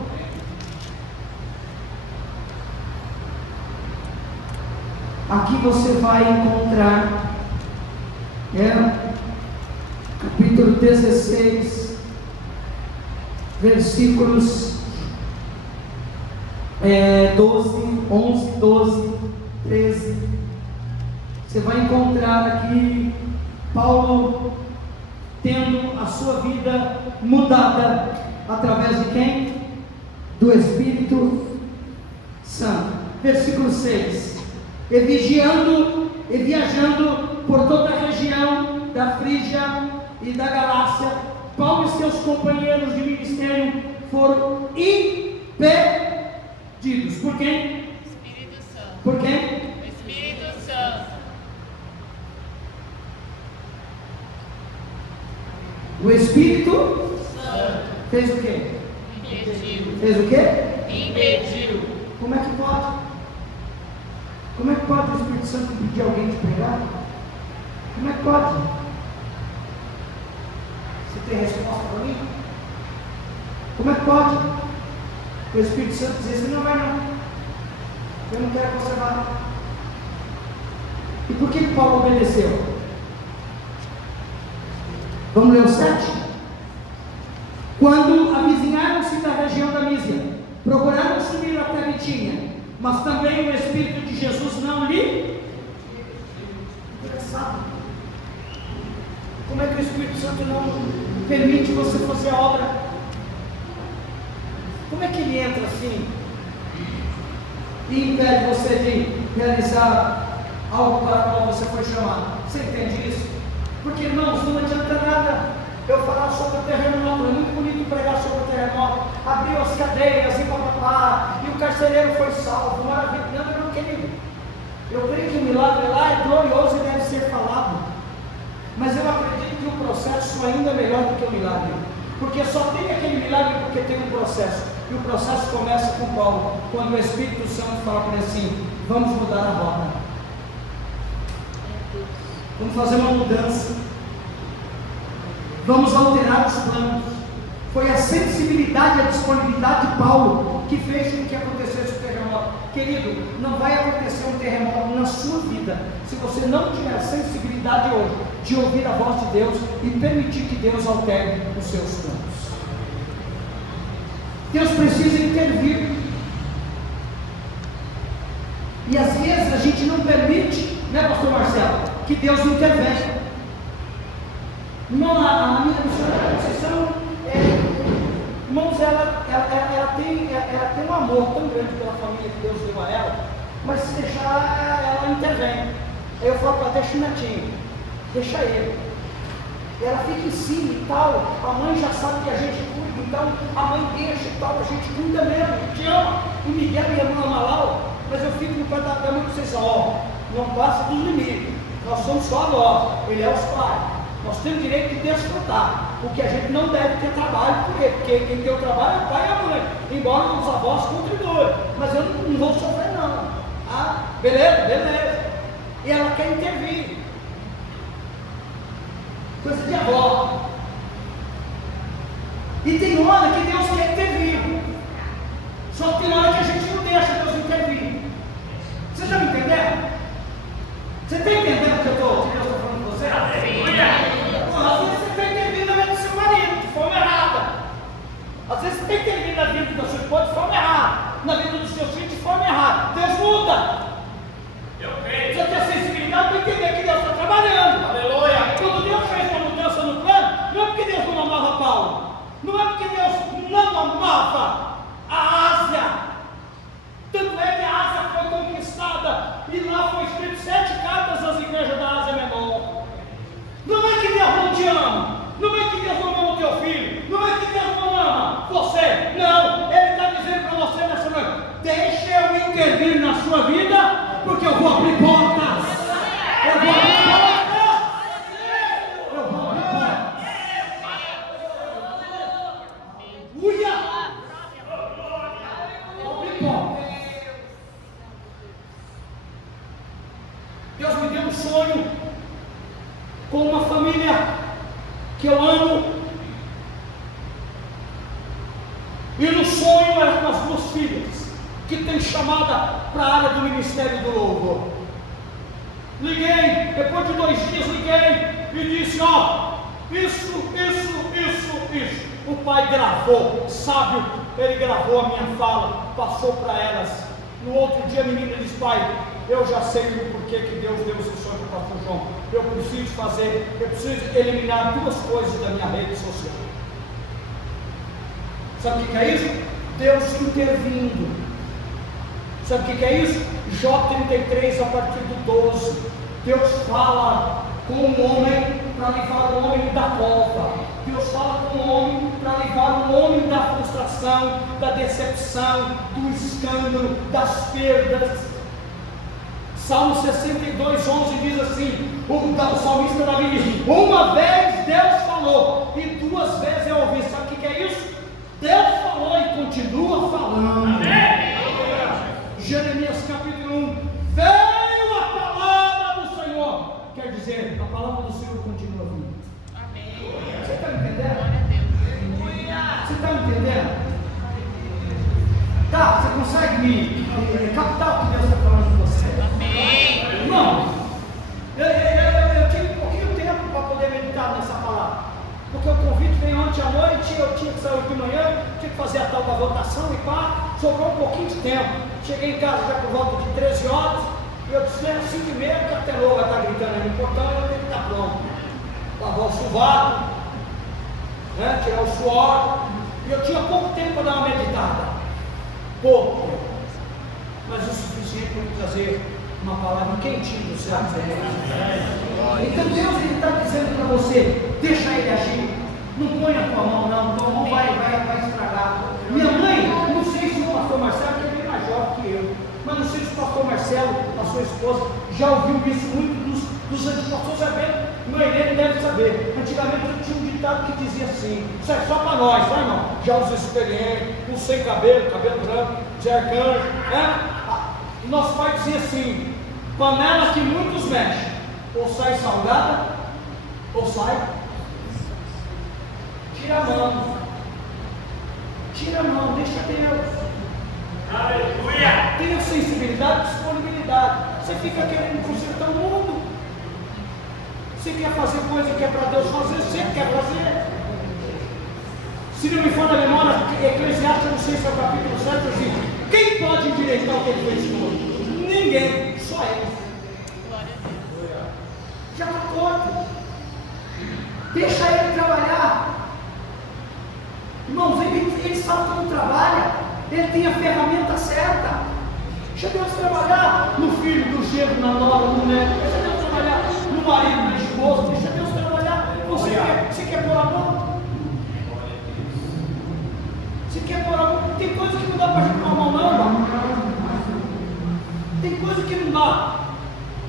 Aqui você vai encontrar capítulo 16, versículos 12, 11, 12, 13. Você vai encontrar aqui Paulo tendo a sua vida mudada através de quem? Do Espírito Santo. Versículo 6. E viajando por toda a região da Frígia e da Galácia, Paulo e seus companheiros de ministério foram impedidos. Por quem? Espírito Santo. Por quem? Espírito Santo. O Espírito Santo. fez o quê? Impediu. Fez o quê? Impediu. Como é que pode? Como é que pode o Espírito Santo impedir alguém de pregar? Como é que pode? Você tem resposta para mim? Como é que pode? O Espírito Santo dizer assim, não vai não. Eu não quero que você vá não. E por que Paulo obedeceu? Vamos ler o 7? Quando avizinharam-se da região da Mísia, procuraram subir até Bitínia, mas também o Espírito de Jesus não lhe. Engraçado. Como é que o Espírito Santo não permite você fazer a obra? Como é que ele entra assim e impede você de realizar algo para o qual você foi chamado? Você entende isso? Porque, irmãos, não adianta nada eu falar sobre o terremoto. É muito bonito pregar sobre o terremoto. Abriu as cadeias e papapá, e o carcereiro foi salvo. Maravilha. Não, querido. Eu creio que o milagre lá é glorioso e deve ser falado. Mas eu acredito que o processo ainda é melhor do que o milagre. Porque só tem aquele milagre porque tem um processo. E o processo começa com Paulo, quando o Espírito Santo fala para ele assim: vamos mudar a rota. Vamos fazer uma mudança. Vamos alterar os planos. Foi a sensibilidade e a disponibilidade de Paulo que fez com que acontecesse o terremoto. Querido, não vai acontecer um terremoto na sua vida se você não tiver a sensibilidade hoje de ouvir a voz de Deus e permitir que Deus altere os seus planos. Deus precisa intervir. E às vezes a gente não permite, né, pastor Marcelo, que Deus intervenha. Irmão, a minha missionária Conceição, irmãos, ela tem um amor tão grande pela família que Deus deu a ela, mas se deixar, ela intervém. Aí eu falo para ela: deixa o netinho, deixa ele. E ela fica em cima e tal, a mãe já sabe que a gente cuida, então a mãe deixa e tal, a gente cuida mesmo, a gente ama. O Miguel e a irmã Malau, mas eu fico no pé da minha Conceição: não passa dos limites, nós somos só avós, ele é os pais. Nós temos o direito de desfrutar, o que a gente não deve ter trabalho por ele, porque quem tem o trabalho é o pai e a mãe, embora os avós contribuam, mas eu não vou sofrer não. Ah, beleza. E ela quer intervir. Coisa de avó. E tem hora que Deus quer intervir, só que tem hora que a gente não deixa Deus intervir. Você está me entendendo? Você está entendendo o que Deus está falando com você? Às vezes você está intervindo na vida do seu marido de forma errada. Às vezes você está intervindo na vida da sua esposa de forma errada, na vida dos seus filhos de forma errada. Deus muda. Eu creio. Você tem a sensibilidade para entender que Deus está trabalhando. Aleluia. Quando Deus fez uma mudança no plano, não é porque Deus não amava Paulo, não é porque Deus não amava a Ásia. Tanto é que a Ásia foi conquistada e lá foi escrito 7 cartas às igrejas da Ásia Menor. Não é que Deus não te ama, não é que Deus não ama o teu filho, não é que Deus não ama você, não. Ele está dizendo para você nessa noite: deixa eu intervir na sua vida eu amo. E no sonho eram as duas filhas, que tem chamada para a área do ministério do louvor. Liguei, depois de 2 dias liguei e disse, isso. O pai gravou, sábio, ele gravou a minha fala, passou para elas. No outro dia a menina disse, pai, eu já sei o porquê que Deus deu esse sonho para o pastor João. Eu preciso eliminar 2 coisas da minha rede social. Sabe o que é isso? Deus intervindo. Sabe o que é isso? J33 a partir do 12. Deus fala com o homem para livrar o homem da cova. Deus fala com o homem para livrar o homem da frustração, da decepção, do escândalo, das perdas. Salmo 62, 11 diz assim, o salmista Davi diz, uma vez Deus falou e 2 vezes eu ouvi. Sabe o que é isso? Deus falou e continua falando. Amém. Jeremias capítulo 1, veio a palavra do Senhor. Quer dizer, a palavra do Senhor continua vindo. Amém. Você está entendendo? Você está entendendo? Tá, você consegue me captar o que Deus está falando com você? Amém. Irmão, eu tive um pouquinho de tempo para poder meditar nessa palavra. Porque o convite veio ontem à noite, eu tinha que sair de manhã, tinha que fazer a tal da votação e pá, sobrou um pouquinho de tempo. Cheguei em casa já por volta de 13 horas, e eu disse, 5h30, que a teloga está gritando aí no portão, eu tenho que estar pronto. Lavar o sovaco, né, tirar o suor, e eu tinha pouco tempo para dar uma meditada. Pouco, mas o suficiente para me trazer uma palavra quentinha do céu. Então Deus está dizendo para você, deixa ele agir, não põe a tua mão não, tua mão vai estragar. Minha mãe, não sei se o pastor Marcelo, que é bem mais jovem que eu, mas não sei se o pastor Marcelo, a sua esposa, já ouviu isso muito dos antipastores, sabendo, mãe dele deve saber. Antigamente eu tinha um ditado que dizia assim, isso é só para nós, tá irmão? Já os experientes, os sem cabelo branco, Zé Arcanjo, né? Nosso pai dizia assim, panela que muitos mexem, ou sai salgada, ou sai, tira a mão, deixa Deus. Aleluia! Tenha sensibilidade e disponibilidade. Você fica querendo consertar o mundo, você quer fazer coisa que é para Deus fazer, você quer fazer. Se não me for na memória, Eclesiastes, não sei se é o capítulo 7, assim, quem pode endireitar o que ele fez todo? Ninguém, só ele. Já está pronto. Deixa ele trabalhar. Irmãos, ele sabe como trabalha. Ele tem a ferramenta certa. Deixa Deus trabalhar no filho, do genro, na nora, no neto. Deixa Deus trabalhar no marido, na esposa. Deixa Deus trabalhar. Você quer pôr a mão? Você quer pôr a mão? Tem coisa que não dá para jogar a mão, não, irmão. Tem coisa que não dá.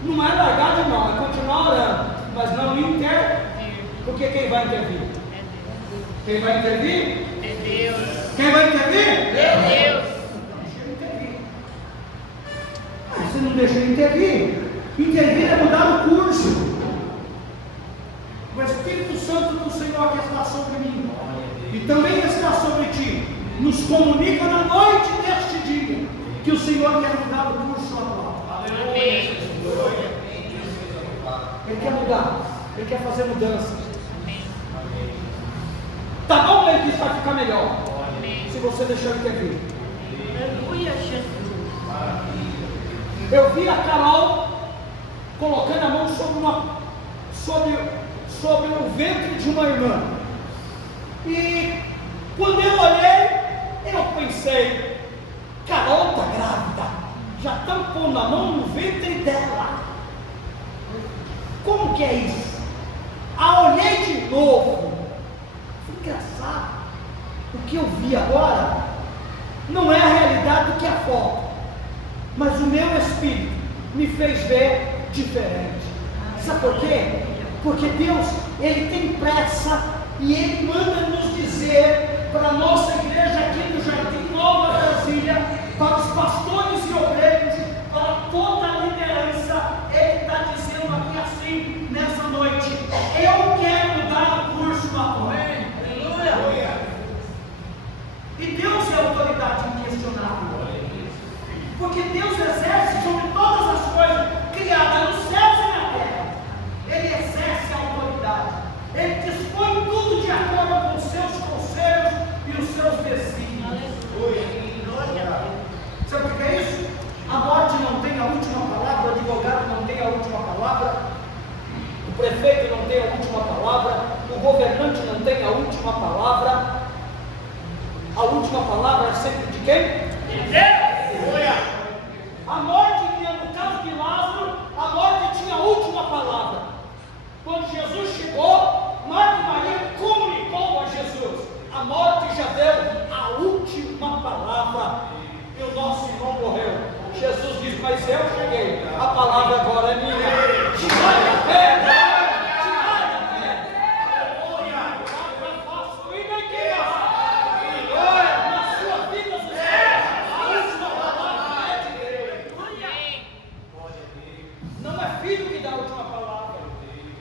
Não é largar de mão, é continuar orando, mas não intervir. Porque quem vai intervir? Quem vai intervir? É Deus. Quem vai intervir? É Deus. Então deixa ele intervir. Mas você não deixa ele intervir. Intervir é mudar o curso. O Espírito Santo do Senhor que está sobre mim e também está sobre ti, nos comunica na noite deste dia que o Senhor quer mudar o curso atual. Aleluia. Ele quer mudar, ele quer fazer mudanças. Tá bom, ele diz, vai ficar melhor. Se você deixar ele intervir. Aleluia, Jesus. Eu vi a Carol colocando a mão sobre o ventre de uma irmã. E quando eu olhei, eu pensei, Carol está grávida, já estão pondo a mão no ventre dela. Como que é isso? Olhei de novo, engraçado, o que eu vi agora não é a realidade do que a foto, mas o meu espírito me fez ver diferente. Sabe por quê? Porque Deus, Ele tem pressa e Ele manda nos dizer para a nossa igreja aqui do Jardim Nova Brasília, para os pastores e obreiros, para toda a liderança. Ele está dizendo aqui assim, nessa noite, eu quero mudar o curso E Deus é a autoridade inquestionável. Porque Deus exerce sobre todas as coisas criadas nos céus e na terra. Ele exerce a autoridade. Ele dispõe tudo de acordo com os seus conselhos e os seus desígnios. Sabe o que é isso? A morte não tem a última palavra, o advogado não tem a última palavra, o prefeito não tem a última palavra, o governante não tem a última palavra. A última palavra é sempre de quem? De Deus! A morte, no caso de Lázaro, a morte tinha a última palavra. Quando Jesus chegou, Marta e Maria comunicou a Jesus. A morte já deu a última palavra. E o nosso irmão morreu. Jesus diz, mas eu cheguei. A palavra agora é minha. Tirai a pedra! Tirai a pedra! Aleluia! Na sua vida, a última palavra é de Deus. Não é filho que dá a última palavra.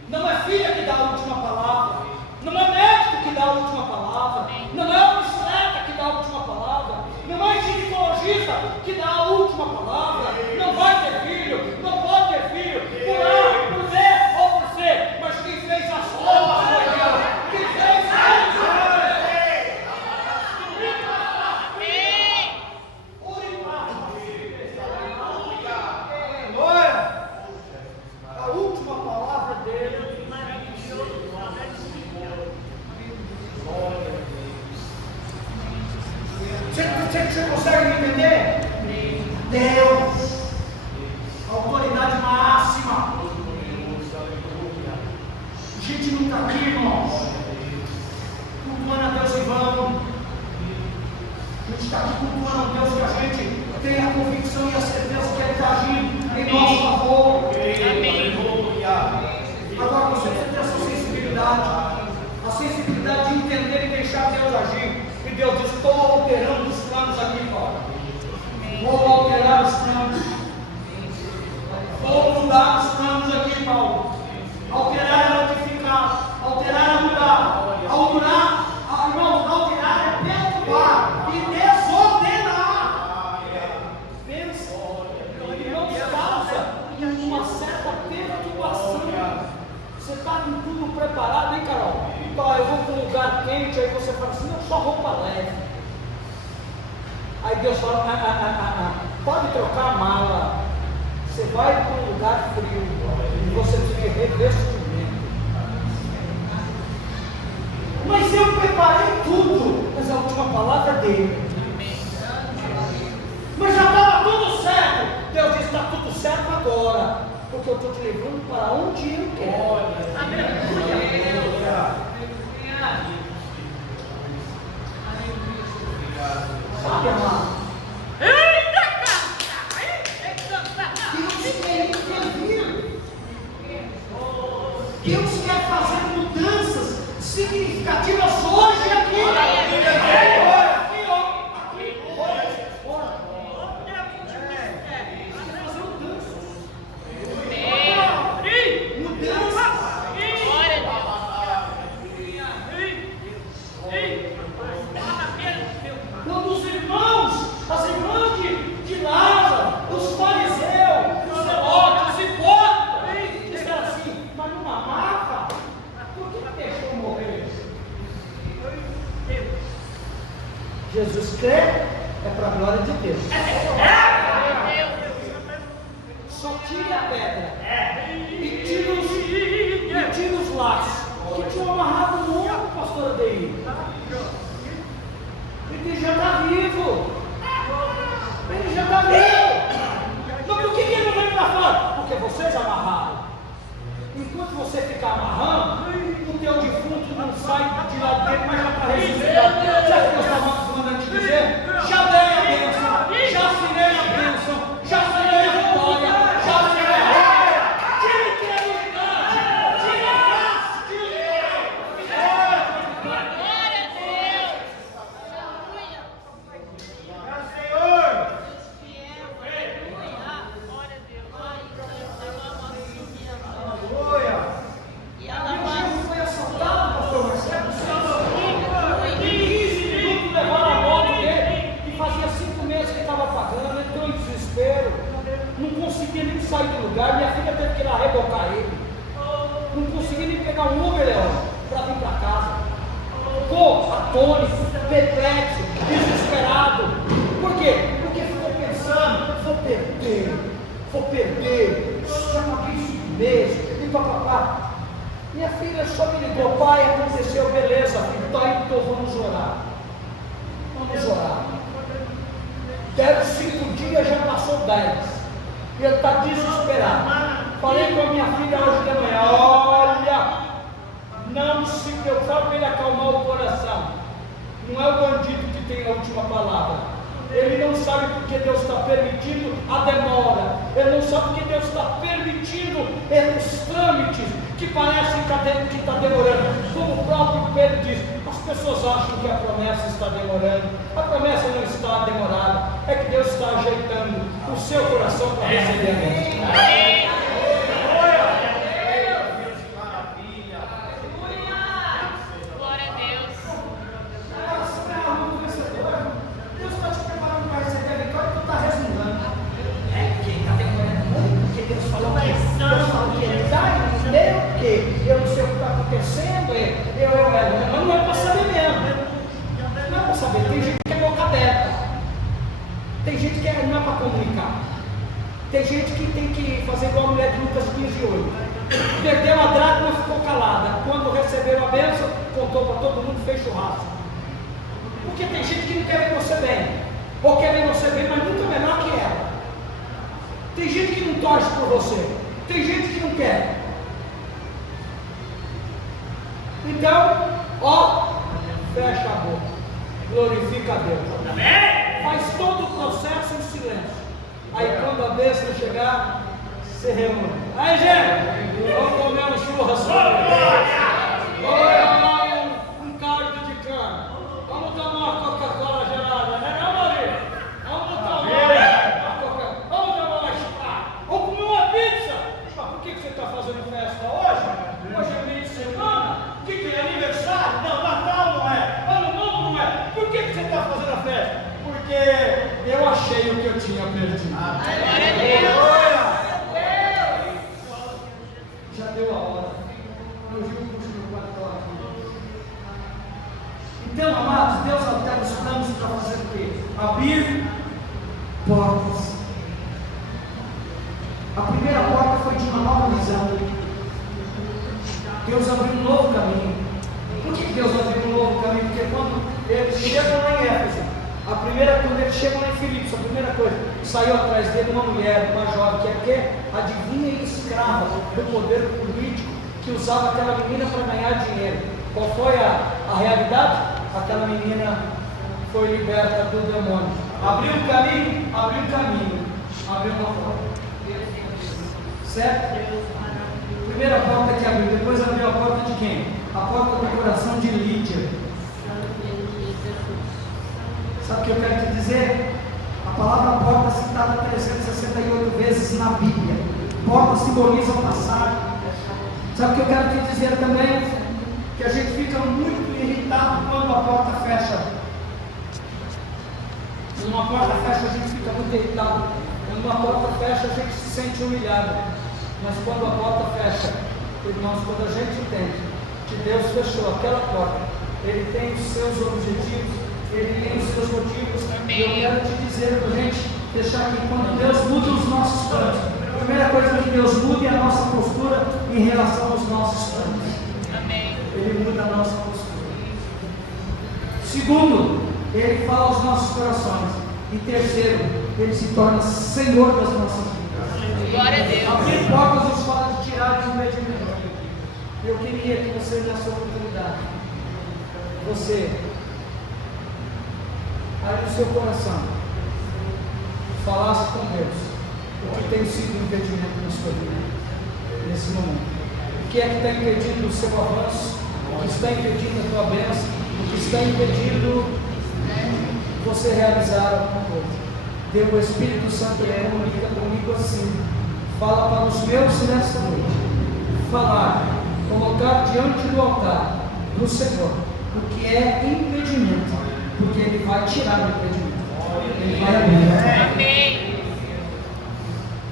Não é filha que dá a última palavra. Não é médico que dá a última palavra. Não é o bicicleta que dá a última palavra. Não é ginecologista que dá a última palavra. Não vai ter filho, não pode ter filho, por A, por B ou por C. Mas quem fez as contas foi Deus. Quem fez as contas a última palavra dele. Você consegue me entender? Deus, autoridade máxima. A gente não está aqui, irmãos, cultuando a Deus em vão. A gente está aqui cultuando a Deus que a gente tem a convicção e a certeza que Ele está agindo em nosso favor. Agora você precisa ter essa sensibilidade, a sensibilidade de entender e deixar Deus agir. E Deus diz, estou alterando os planos aqui, Paulo. Vou alterar os planos. Vou mudar os planos aqui, Paulo. Alterar é modificar. Alterar é mudar. Irmãos, alterar é perturbar e desordenar. Pensa. Irmãos, causa uma certa perturbação. Você está com tudo preparado, hein, Carol? Então, eu vou para um lugar quente, aí você fala assim, não, só roupa leve. Aí Deus fala, pode trocar a mala. Você vai para um lugar frio e você precisa de revestimento. Mas eu preparei tudo. Mas a última palavra é dele. Mas já estava tudo certo. Deus diz, está tudo certo agora. Porque eu estou te levando para onde eu quero. Sabe, amado? Deus quer intervir. Deus quer fazer mudanças significativas hoje aqui. Quando os irmãos, as irmãs de Lázaro, os fariseus, os zelotes, os hipócritas, disseram assim, mas não amava? Por que deixou morrer? Jesus crê, é para a glória de Deus. Só tire a pedra e tire os laços que tinham amarrado no ombro, pastor Adeir. Ele já está vivo. Ele já está vivo. Mas por que ele não veio para fora? Porque vocês amarraram. Enquanto você ficar amarrando, o teu defunto não sai de lá dentro, mas já está ressuscitado. Sabe o que eu estava mandando te dizer? Já dei a bênção, já assinei a bênção, já assinei a vitória, já assinei a glória. Tire credibilidade, tire a graça, E Jesus foi assaltado, pastor Marcelo. sair do lugar, minha filha teve que ir lá rebocar ele. Não consegui nem pegar um Uber, Leão, para vir para casa. Ficou atônito, perplexo, desesperado. Por quê? Porque ficou pensando, vou perder, já paguei 5 meses, e papapá. Minha filha só me ligou, pai, aconteceu, beleza, filho, tá aí, então vamos orar. Vamos orar. Deram 5 dias, já passou 10. E ele está desesperado. Falei com a minha filha hoje de manhã, olha, não se preocupe, para ele acalmar o coração. Não é o bandido que tem a última palavra. Ele não sabe porque Deus está permitindo a demora. Ele não sabe porque Deus está permitindo esses trâmites que parecem que está demorando. Como o próprio Pedro diz, as pessoas acham que a promessa está demorando. A promessa não está demorada. É que Deus está ajeitando o seu coração para receber a bênção. Eu não sei o que está acontecendo, mas não é para saber mesmo. Não é para saber. Tem gente que é boca aberta, tem gente que não é para comunicar, tem gente que tem que fazer igual a mulher de Lucas 15:8. Perdeu a dracma e ficou calada. Quando receberam a bênção, contou para todo mundo, fez churrasco. Porque tem gente que não quer ver você bem, ou quer ver você bem, mas nunca melhor que ela. Tem gente que não torce por você, tem gente que não quer. Então, fecha a boca, glorifica a Deus. Amém? Faz todo o processo em silêncio. Aí quando a bênção chegar, se reúne. Aí, gente, vamos comer um churrasco. Vamos tomar um caldo de cana. Vamos tomar uma Coca-Cola gelada, né, não, Maurício? Vamos tomar uma Coca-Cola. Vamos tomar uma chá. Vamos comer uma pizza. Mas por que você está fazendo festa hoje? Hoje é meio de semana. O que é aniversário? Não, Natal não é, Ano Novo não é. Por que você está fazendo a festa? Porque eu achei o que eu tinha perdido. Já deu a hora. Eu vi o curso do quarto aqui. Então, amados, Deus altera os planos para fazer o quê? Abrir portas. A primeira porta foi de uma nova visão. Deus abriu um novo caminho. Por que Deus abriu um novo caminho? Porque quando eles chegam lá em Éfeso, quando eles chegam lá em Filipos, a primeira coisa, saiu atrás dele uma mulher, uma jovem, que é o quê? Adivinha e escrava do poder político, que usava aquela menina para ganhar dinheiro. Qual foi a realidade? Aquela menina foi liberta do demônio. Abriu um caminho, abriu uma porta. Certo? Primeira porta que abriu, depois abriu a porta de quem? A porta do coração de Lídia. Sabe o que eu quero te dizer? A palavra porta é citada 368 vezes na Bíblia. Porta simboliza o passado. Sabe o que eu quero te dizer também? Que a gente fica muito irritado quando a porta fecha. Quando uma porta fecha, a gente fica muito irritado. Quando uma porta fecha, a gente se sente humilhado. Mas quando a porta fecha, irmãos, quando a gente entende que Deus fechou aquela porta, Ele tem os seus objetivos, Ele tem os seus motivos. E eu quero te dizer para a gente deixar aqui, quando Deus muda os nossos planos, a primeira coisa que Deus muda é a nossa postura em relação aos nossos planos. Ele muda a nossa postura. Segundo, Ele fala aos nossos corações. E terceiro, Ele se torna Senhor das nossas vidas. Glória a Deus. Abrir portas nos fala de tirar de impedimento. Eu queria que você, nessa oportunidade, você, aí no seu coração, falasse com Deus o que tem sido um impedimento na sua vida, nesse momento. O que é que está impedindo o seu avanço? O que está impedindo a tua bênção? O que está impedindo você realizar alguma coisa? Deus, o Espírito Santo, ele comunica comigo assim. Fala para os meus nessa noite. Falar, colocar diante do altar do Senhor o que é impedimento, porque Ele vai tirar o impedimento. Ele vai abrir. Amém.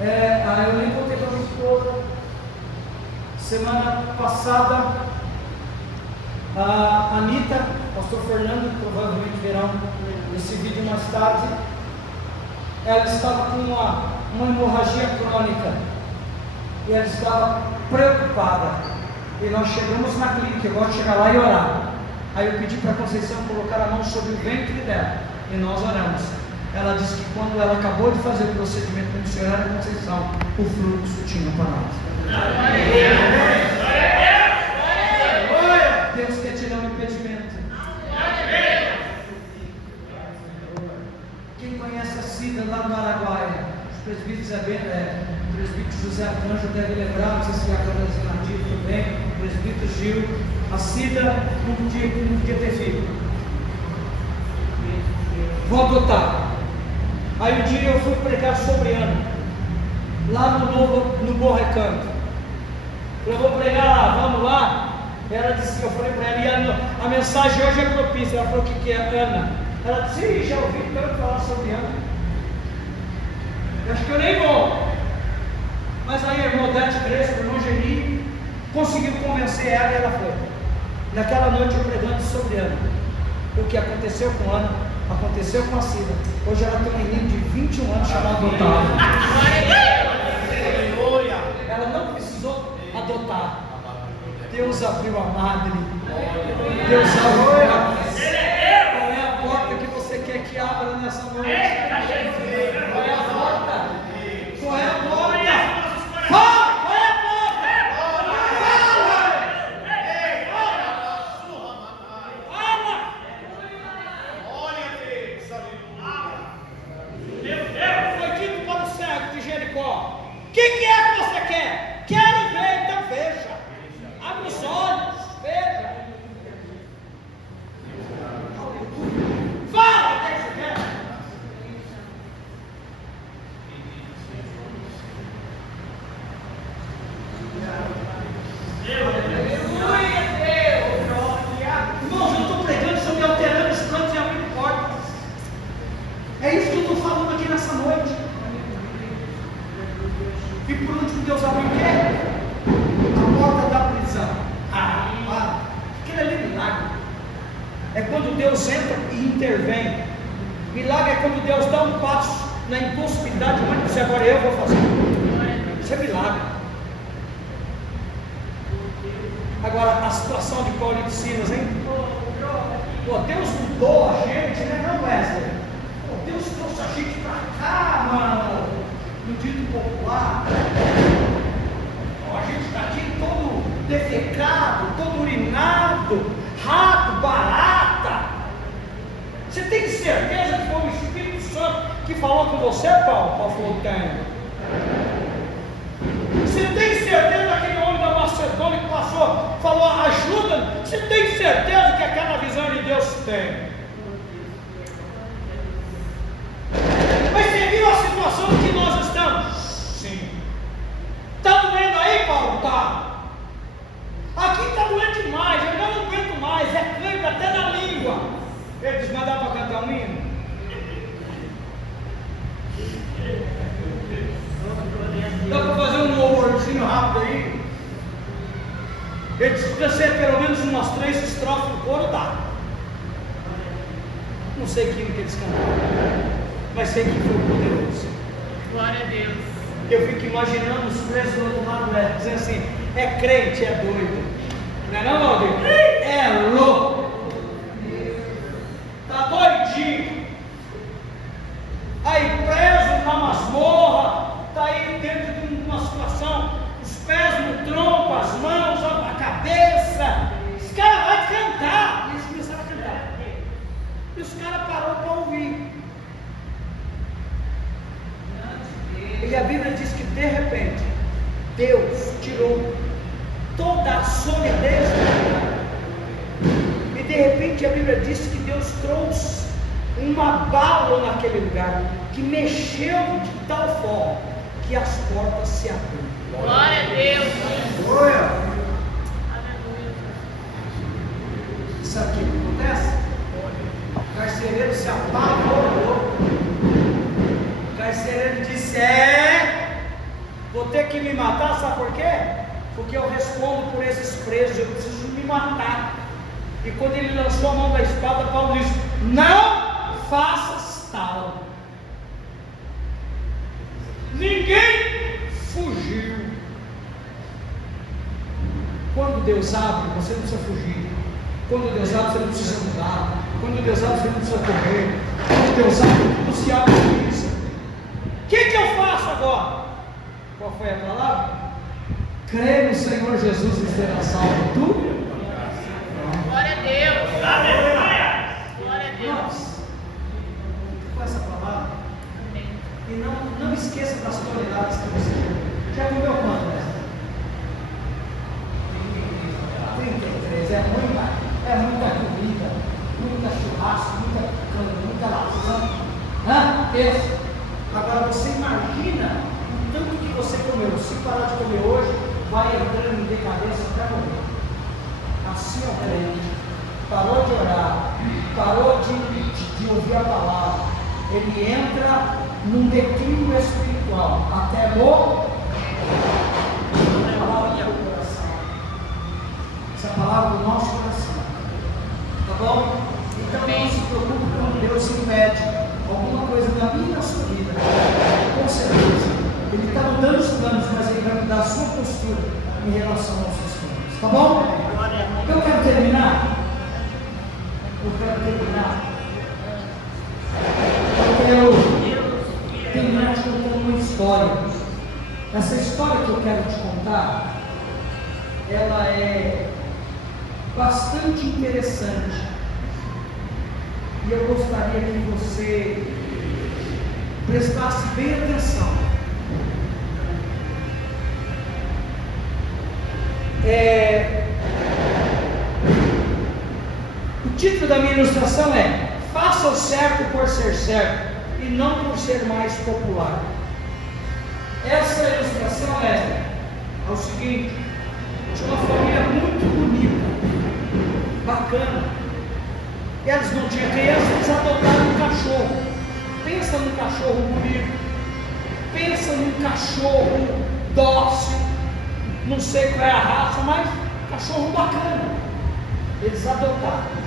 Eu nem contei para minha esposa. Semana passada, a Anitta, pastor Fernando, provavelmente verão esse vídeo mais tarde. Ela estava com uma hemorragia crônica e ela estava preocupada. E nós chegamos na clínica. Eu gosto de chegar lá e orar. Aí eu pedi para a Conceição colocar a mão sobre o ventre dela e nós oramos. Ela disse que quando ela acabou de fazer o procedimento com a missionária Conceição, o fluxo tinha parado. Deus quer tirar o impedimento. Quem conhece a Cida lá no Araguaia, os presbíteros, o presbítero José Arcanjo deve lembrar, não sei se a Câmara Nativo também, o presbítero Gil, a Cida não podia ter filho. Vou adotar. Aí um dia eu fui pregar sobre Ana, lá no Bom Recanto. Eu vou pregar lá, vamos lá. Ela disse, eu falei para ela, e a mensagem hoje é propícia. Ela falou, o que é Ana? Ela disse, já ouvi tanto falar sobre Ana. Eu acho que eu nem vou. Mas aí a irmã Odete Crespo, o irmão Geni, conseguiu convencer ela e ela foi. Naquela noite eu pregando sobre Ana. O que aconteceu com Ana, aconteceu com a Cida. Hoje ela tem um menino de 21 anos chamado Otávio. Ela não precisou adotar. Deus abriu a madre. Deus abriu. Qual é a porta que você quer que abra nessa noite? Qual é a porta? Qual é a porta? Fala! Qual é a porta? Fala! Foi dito para o cego de Jericó: o que é que você quer? Quero ver, então veja. Abre os olhos, veja. Fala, o que você quer? Aleluia, Deus. Irmãos, eu estou pregando sobre alterando os planos e abrindo portas. É isso que eu estou falando aqui nessa noite. E por último, Deus abriu o quê? A porta da prisão. Para. Aquilo ali é milagre. É quando Deus entra e intervém. Milagre é quando Deus dá um passo na impossibilidade, mas agora eu vou fazer. Isso é milagre. Agora, a situação de Paulo e de Silas, hein? Pô, Deus mudou a gente, né? Não, Wesley? Pô, Deus trouxe a gente pra cá, mano. No dito popular. Pô, a gente está aqui todo defecado, todo urinado, rato, barata. Você tem certeza que foi o Espírito Santo que falou com você, Paulo? Paulo falou, tenho. Você tem certeza que aquele homem da Macedônia que passou, falou, ajuda? Você tem certeza que aquela visão de Deus tem? Mas você viu a situação que nós estamos? Sim. Está doendo aí, Paulo? Tá. Aqui está doendo demais, eu não aguento mais, é cãibra até na língua. Ele disse, mas dá para cantar um hino? Dá para fazer um louvorzinho rápido aí? Ele disse, precisa ser pelo menos umas 3 estrofes do coro, dá. Não sei quem que eles cantaram, mas sei que foi poderoso. Glória a Deus. Eu fico imaginando os presos do outro lado, dizendo assim, é crente, é doido. Não é não, Valdir? É louco. Está doidinho. Aí preso na masmorra, está aí dentro de uma situação, os pés no tronco, as mãos, a cabeça. Os caras vão cantar. E eles começaram a cantar. E os caras pararam para ouvir. E a Bíblia diz que de repente Deus tirou toda a solidez do lugar. E de repente a Bíblia diz que Deus trouxe um abalo naquele lugar, que mexeu de tal forma que as portas se abriram. Glória a Deus. Aleluia. Sabe o que acontece? O carcereiro se apavorou. O carcereiro disse, Vou ter que me matar, sabe por quê? Porque eu respondo por esses presos, eu preciso me matar. E quando ele lançou a mão da espada, Paulo disse: não faças tal. Ninguém fugiu. Quando Deus abre, você não precisa fugir. Quando Deus abre, você não precisa mudar. Quando Deus abre, você não precisa correr. Quando Deus abre, tudo se abre por isso. O que eu faço agora? Qual foi a palavra? Crê no Senhor Jesus e será salvo tu. Glória a Deus. Aleluia. Glória a Deus. Nós, com essa palavra, e não esqueça das toneladas que você já comeu quanto, né? 33, é muita comida, muita churrasco, muita cana, muita lasanha. Pensa. Agora você imagina o tanto que você comeu. Se parar de comer hoje, vai entrando em decadência até morrer. Assim é o crente. Parou de orar, parou de ouvir a palavra, ele entra num declínio espiritual até morrer. Essa palavra do nosso coração, tá bom? Então não se preocupe quando Deus impede alguma coisa na minha e na sua vida. Com certeza, Ele está mudando os planos, mas Ele vai mudar a sua postura em relação aos seus planos, tá bom? Eu quero terminar. Eu quero terminar te contando uma história. Essa história que eu quero te contar, ela é bastante interessante. E eu gostaria que você prestasse bem atenção. O título da minha ilustração é: faça o certo por ser certo e não por ser mais popular. Essa ilustração é o seguinte: tinha uma família muito bonita, bacana, e eles não tinham criança, eles adotaram um cachorro. Pensa num cachorro bonito, pensa num cachorro dócil, não sei qual é a raça, mas cachorro bacana. Eles adotaram.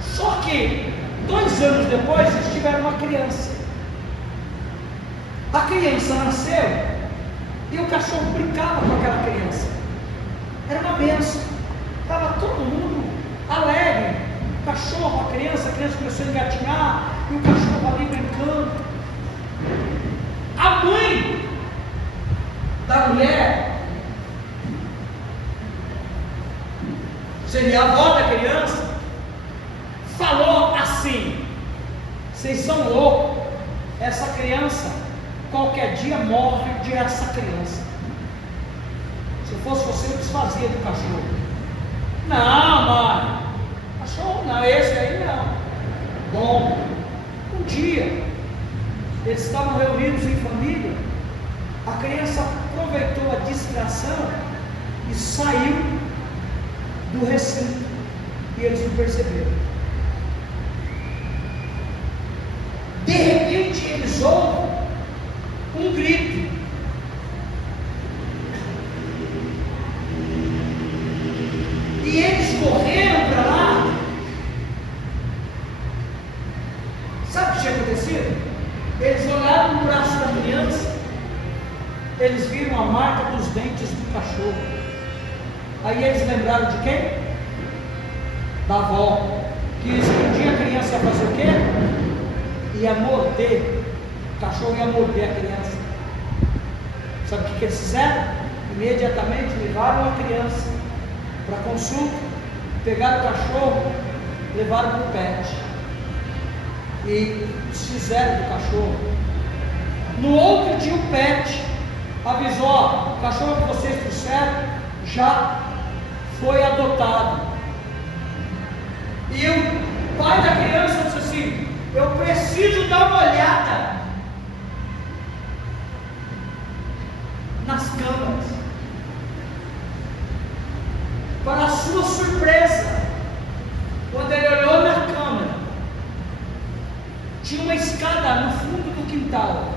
Só que 2 anos depois eles tiveram uma criança. A criança nasceu e o cachorro brincava com aquela criança. Era uma bênção. Estava todo mundo alegre. O cachorro, a criança começou a engatinhar e o cachorro ali brincando. A mãe da mulher, seria a avó da criança, falou assim: vocês são loucos, essa criança qualquer dia morre de essa criança. Se eu fosse você, eu desfazia do cachorro. Não, mãe, cachorro não, esse aí não. Bom, um dia eles estavam reunidos em família, a criança aproveitou a distração e saiu do recinto, e eles não perceberam. De repente eles ouvem um grito. E eles correram para lá. Sabe o que tinha acontecido? Eles olharam no braço da criança, eles viram a marca dos dentes do cachorro. Aí eles lembraram de quem? Da avó, que um dia a criança ia fazer o quê? Ia morder. O cachorro ia morder a criança. Sabe o que eles fizeram? Imediatamente levaram a criança para consulta, pegaram o cachorro, levaram para o pet e desfizeram do cachorro. No outro dia o pet avisou: ó, o cachorro que vocês trouxeram já foi adotado. E o pai da criança disse assim: eu preciso dar uma olhada nas câmeras. Para a sua surpresa, quando ele olhou na câmera, tinha uma escada no fundo do quintal,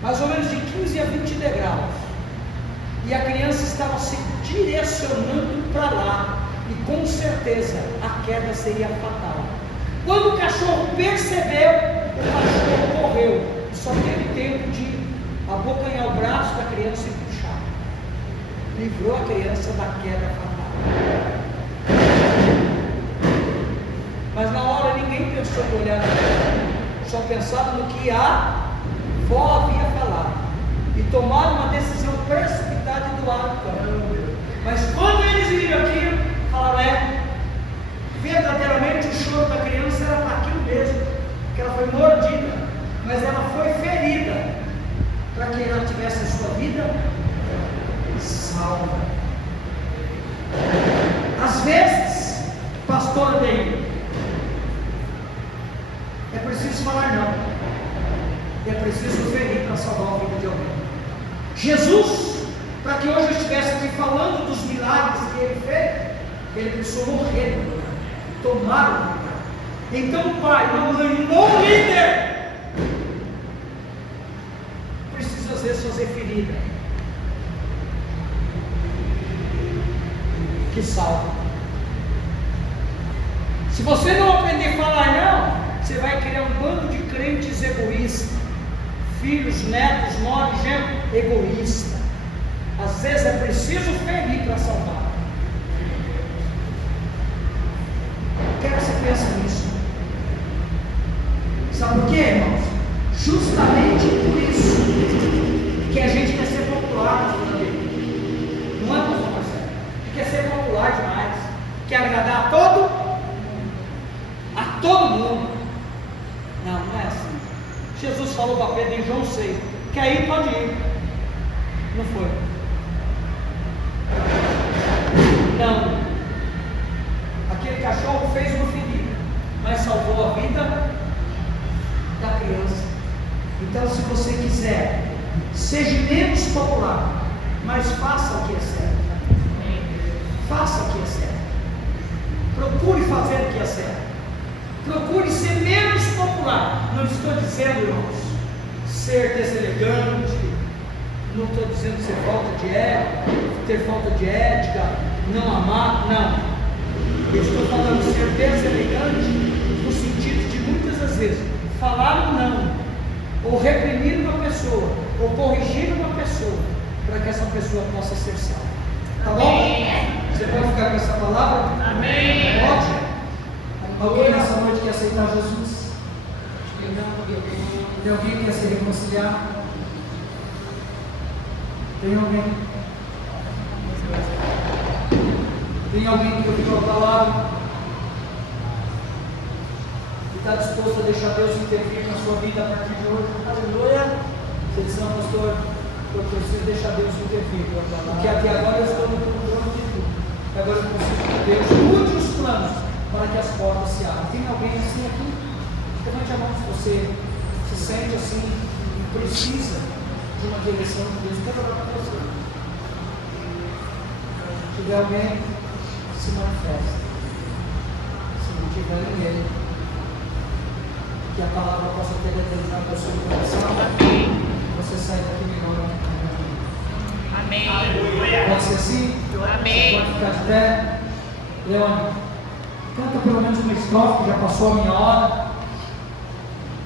mais ou menos de 15 a 20 degraus. e a criança estava se direcionando para lá, e com certeza a queda seria fatal. Quando o cachorro percebeu, o cachorro correu, e só teve tempo de abocanhar o braço da criança e puxar. Livrou a criança da queda fatal. Mas na hora ninguém pensou em olhar na terra, só pensaram no que a avó havia falado, e tomaram uma decisão precipitada e doaram o cão. Mas quando eles viram aquilo, falaram: verdadeiramente o choro da criança era para aquilo mesmo, que ela foi mordida, mas ela foi ferida, para que ela tivesse a sua vida salva. Às vezes, pastor Deio, é preciso falar não, é preciso ferir para salvar a vida de alguém. Jesus, para que hoje eu estivesse aqui falando dos milagres que ele fez, ele precisou morrer, tomar o lugar. Então o pai, uma mãe, um bom líder, precisa às vezes fazer ferida que salva. Se você não aprender a falar não, você vai criar um bando de crentes egoístas, filhos, netos, noras, gente egoísta. Às vezes é preciso ferir para salvar. Quero que você pense nisso. Sabe por quê, irmãos? Justamente por isso que a gente quer ser popular, não é, pastor Marcelo? Quer ser popular demais, quer agradar a todo mundo. Não, não é assim. Jesus falou para Pedro em João 6: quer ir, pode ir. Não foi. Não. Aquele cachorro fez uma ferida, mas salvou a vida da criança. Então, se você quiser, seja menos popular, mas faça o que é certo. Faça o que é certo. Procure fazer o que é certo. Procure ser menos popular. Não estou dizendo, irmãos, ser deselegante. Não estou dizendo ser falta de ética, ter falta de ética, não amar, não. Eu estou falando de ser deselegante no sentido de muitas das vezes falar não, ou reprimir uma pessoa, ou corrigir uma pessoa, para que essa pessoa possa ser salva. Tá bom? Você pode ficar com essa palavra? Amém. Pode? Alguém nessa noite quer aceitar Jesus? Tem alguém que quer se reconciliar? Tem alguém? Tem alguém que ouviu a palavra e está disposto a deixar Deus intervir na sua vida a partir de hoje? Aleluia! Você diz: não, pastor, eu preciso deixar Deus intervir, porque aqui agora eu estou no controle de tudo. Agora eu preciso que Deus mude os planos para que as portas se abram. Tem alguém assim aqui? Levante a mão se você se sente assim e precisa de uma direção de Deus. Quero orar para você. Se tiver alguém, se manifesta. Se não tiver ninguém, que a palavra possa ter determinado o seu coração. Você sai daqui melhor. Amém. Pode ser assim? Amém. Você pode ficar de pé. Leone, canta pelo menos uma estrofe, que já passou a minha hora.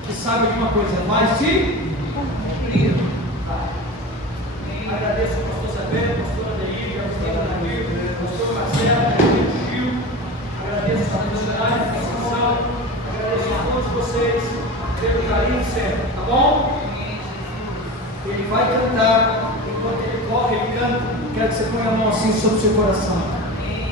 Que sabe de uma coisa, vai se cumprir. Agradeço ao pastor Isabel, pastor Adeir, pastor Danilo, pastor Marcelo, Gil. Agradeço a missionária de Conceição. Agradeço a todos vocês pelo carinho sempre, tá bom? Ele vai cantar, enquanto ele corre, ele canta. Quero que você ponha a mão assim sobre o seu coração.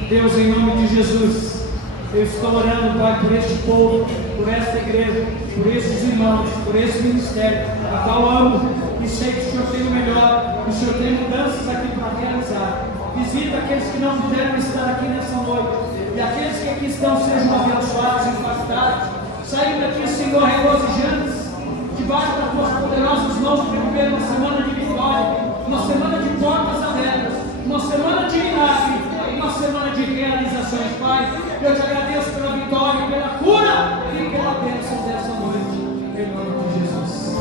Deus, em nome de Jesus, eu estou orando, Pai, por este povo, por esta igreja, por estes irmãos, por esse ministério, a qual amo, e sei que o Senhor tem o melhor, que o Senhor tem mudanças aqui para realizar. Visita aqueles que não puderam estar aqui nessa noite, e aqueles que aqui estão sejam abençoados e impactados. Saiam daqui, Senhor, regozijantes, debaixo das tuas poderosas mãos, para viver uma semana de vitória, uma semana de portas abertas, uma semana de milagre, uma semana de realizações, Pai. Eu te agradeço pela vitória, pela cura e pela bênção dessa noite, em nome de Jesus.